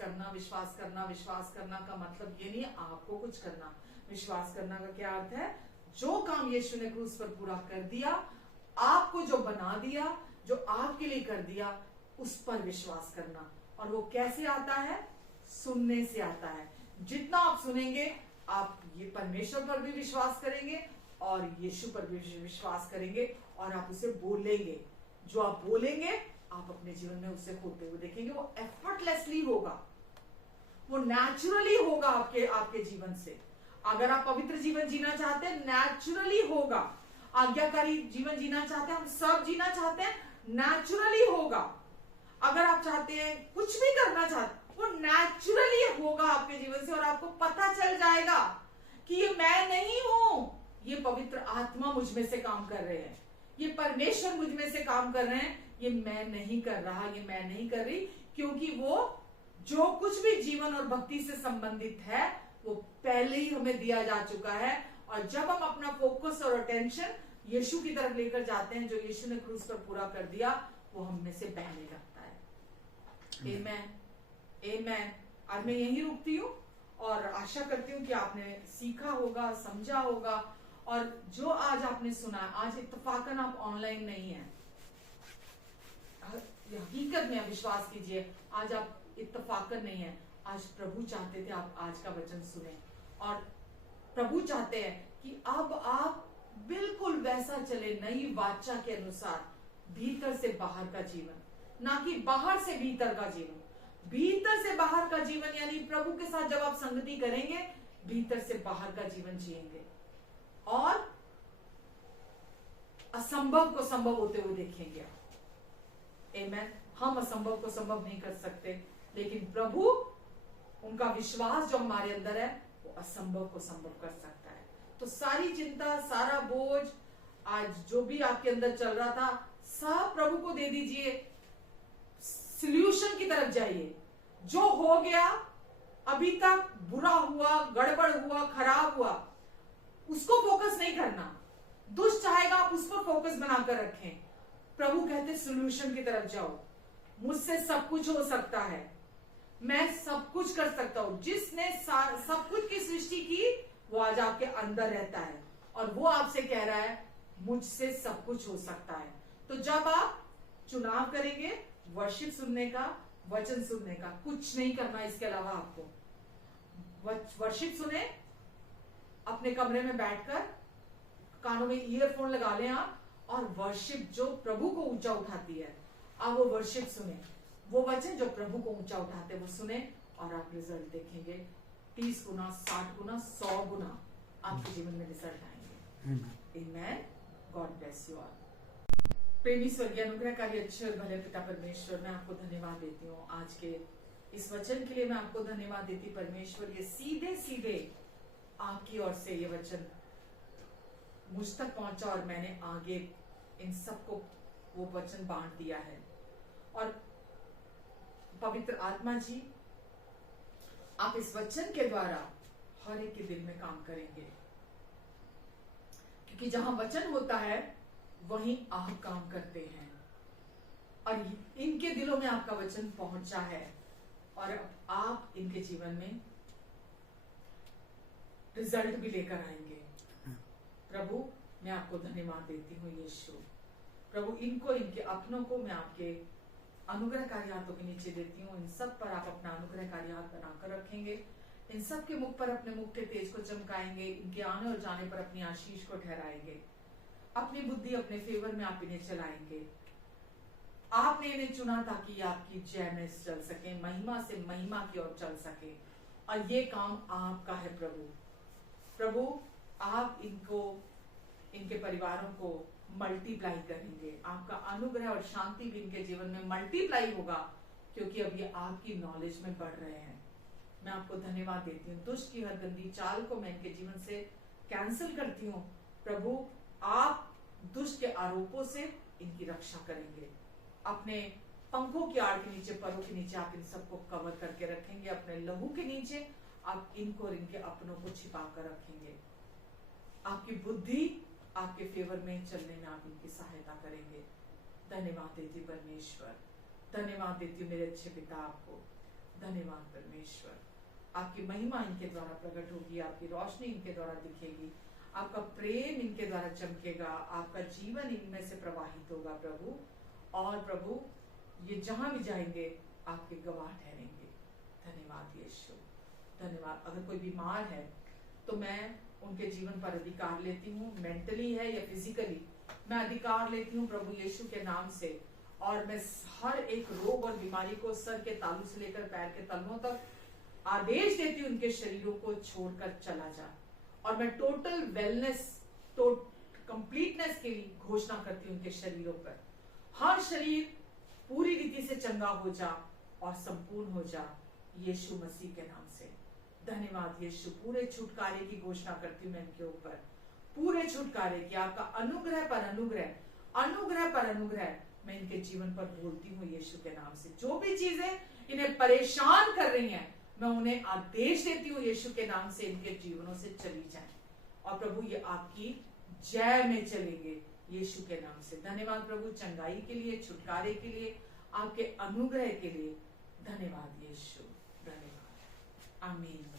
करना का मतलब ये नहीं है आपको कुछ करना। विश्वास करना का क्या अर्थ है? जो काम यीशु ने क्रूस पर पूरा कर दिया, आपको जो बना दिया, जो आपके लिए कर दिया, उस पर विश्वास करना। और वो कैसे आता है? सुनने से आता है। जितना आप सुनेंगे, आप ये परमेश्वर पर भी विश्वास करेंगे और यीशु पर भी विश्वास करेंगे, और आप उसे बोलेंगे। जो आप बोलेंगे, आप अपने जीवन में उसे होते हुए देखेंगे। वो एफर्टलेसली होगा, वो नेचुरली होगा आपके जीवन से। अगर आप पवित्र जीवन जीना चाहते हैं, नेचुरली होगा। आज्ञाकारी जीवन जीना चाहते हैं, हम सब जीना चाहते हैं, नेचुरली होगा। अगर आप चाहते हैं, कुछ भी करना चाहते, वो नेचुरली होगा आपके जीवन से, और आपको पता चल जाएगा कि ये मैं नहीं हूं, ये पवित्र आत्मा मुझ में से काम कर रहे हैं, ये परमेश्वर मुझ में से काम कर रहे हैं, ये मैं नहीं कर रहा, ये मैं नहीं कर रही। क्योंकि वो जो कुछ भी जीवन और भक्ति से संबंधित है, वो पहले ही हमें दिया जा चुका है। और जब हम अपना फोकस और अटेंशन यीशु की तरफ लेकर जाते हैं, जो यीशु ने क्रूस पर पूरा कर दिया, वो हम में से बहने लगता है। आमेन, आमेन। आज मैं यही रुकती हूँ और आशा करती हूँ कि आपने सीखा होगा, समझा होगा। और जो आज आपने सुना, आज इत्तफाकन आप ऑनलाइन नहीं है, हकीकत में विश्वास कीजिए, आज आप इत्तफाकन नहीं है। आज प्रभु चाहते थे आप आज का वचन सुने, और प्रभु चाहते हैं कि अब आप बिल्कुल वैसा चले, नई वाचा के अनुसार, भीतर से बाहर का जीवन, ना कि बाहर से भीतर का जीवन। भीतर से बाहर का जीवन यानी प्रभु के साथ जब आप संगति करेंगे, भीतर से बाहर का जीवन जिएंगे और असंभव को संभव होते हुए देखेंगे। आमेन। हम असंभव को संभव नहीं कर सकते, लेकिन प्रभु, उनका विश्वास जो हमारे अंदर है, वो असंभव को संभव कर सकता है। तो सारी चिंता, सारा बोझ, आज जो भी आपके अंदर चल रहा था, सब प्रभु को दे दीजिए। सॉल्यूशन की तरफ जाइए। जो हो गया, अभी तक बुरा हुआ, गड़बड़ हुआ, खराब हुआ, उसको फोकस नहीं करना। दुष्ट चाहेगा आप उस पर फोकस बनाकर रखें। प्रभु कहते सॉल्यूशन की तरफ जाओ। मुझसे सब कुछ हो सकता है, मैं सब कुछ कर सकता हूं। जिसने सब कुछ की सृष्टि की, वो आज आपके अंदर रहता है, और वो आपसे कह रहा है मुझसे सब कुछ हो सकता है। तो जब आप चुनाव करेंगे वर्शिप सुनने का, वचन सुनने का, कुछ नहीं करना इसके अलावा आपको। वर्शिप सुने, अपने कमरे में बैठकर कानों में ईयरफोन लगा लें आप, और वर्शिप जो प्रभु को ऊंचा उठाती है, आप वो वर्शिप सुने। वो वचन जो प्रभु को ऊंचा उठाते हैं, वो सुने, और आप रिजल्ट देखेंगे। 30 गुना, 60 गुना, 100 गुना आपके जीवन में रिजल्ट आएंगे। Amen. God bless you all. प्रेमी स्वर्गीय अनुग्रहकारी अच्छे और भले पिता परमेश्वर, मैं आपको धन्यवाद देती हूँ आज के इस वचन के लिए। मैं आपको धन्यवाद देती परमेश्वर, ये सीधे सीधे आपकी ओर से ये वचन मुझ तक पहुंचा, और मैंने आगे इन सबको वो वचन बांट दिया है। और पवित्र आत्मा जी, आप इस वचन के द्वारा हर एक के दिल में काम करेंगे, क्योंकि जहां वचन होता है वहीं आप काम करते हैं, और इनके दिलों में आपका वचन पहुंचा है, और अब आप इनके जीवन में रिजल्ट भी लेकर आएंगे। प्रभु, मैं आपको धन्यवाद देती हूँ यीशु। प्रभु, इनको, इनके अपनों को मैं आपके अनुग्रहकारी हाथों के नीचे देती हूँ। इन सब पर आप अपना अनुग्रहकारी हाथ बनाकर रखेंगे, इन सब के मुख पर अपने मुख के तेज को चमकाएंगे, इनके आने और जाने पर अपनी आशीष को ठहराएंगे, अपनी बुद्धि, अपने फेवर में आप इन्हें चलाएंगे। आपने इन्हें चुना ताकि आपकी जय में चल सके, महिमा से महिमा की ओर चल सके, और ये काम आपका है प्रभु। प्रभु, आप इनको, इनके परिवारों को मल्टीप्लाई करेंगे। आपका अनुग्रह और शांति भी इनके जीवन में मल्टीप्लाई होगा, क्योंकि अब ये आपकी नॉलेज में बढ़ रहे हैं। मैं आपको धन्यवाद देती हूँ। दुष्ट की हर गंदी चाल को मैं इनके जीवन से कैंसिल करती हूँ। प्रभु, आप दुष्ट के आरोपों से इनकी रक्षा करेंगे, अपने पंखों की आड़ के नीचे, परों के नीचे आप इन सबको कवर करके रखेंगे, अपने लहू के नीचे आप इनको और इनके अपनों को छिपा कर रखेंगे। आपकी बुद्धि, आपके फेवर में चलने में आप इनकी सहायता करेंगे। धन्यवाद देती परमेश्वर, धन्यवाद देती हूँ मेरे अच्छे पिता, आपको धन्यवाद परमेश्वर। आपकी महिमा इनके द्वारा प्रकट होगी, आपकी रोशनी इनके द्वारा दिखेगी, आपका प्रेम इनके द्वारा चमकेगा, आपका जीवन इनमें से प्रवाहित होगा प्रभु। और प्रभु, ये जहां भी जाएंगे आपके गवाह ठहरेंगे। धन्यवाद यीशु, धन्यवाद। अगर कोई बीमार है तो मैं उनके जीवन पर अधिकार लेती हूँ, मेंटली है या फिजिकली, मैं अधिकार लेती हूँ प्रभु यीशु के नाम से, और मैं हर एक रोग और बीमारी को सर के तालू से लेकर पैर के तलवों तक आदेश देती हूँ, उनके शरीरों को छोड़कर चला जा, और मैं टोटल वेलनेस, कंप्लीटनेस के लिए घोषणा करती हूँ उनके शरीरों पर। हर शरीर पूरी रीति से चंगा हो जा और संपूर्ण हो जा यीशु मसीह के नाम से। धन्यवाद यीशु। पूरे छुटकारे की घोषणा करती हूँ मैं इनके ऊपर, पूरे छुटकारे की, आपका अनुग्रह पर अनुग्रह, अनुग्रह पर अनुग्रह मैं इनके जीवन पर बोलती हूँ यीशु के नाम से। जो भी चीजें इन्हें परेशान कर रही हैं, मैं उन्हें आदेश देती हूँ यीशु के नाम से, इनके जीवनों से चली जाएं, और प्रभु ये आपकी जय में चलेंगे यीशु के नाम से। धन्यवाद प्रभु, चंगाई के लिए, छुटकारे के लिए, आपके अनुग्रह के लिए। धन्यवाद यीशु, धन्यवाद। आमीन।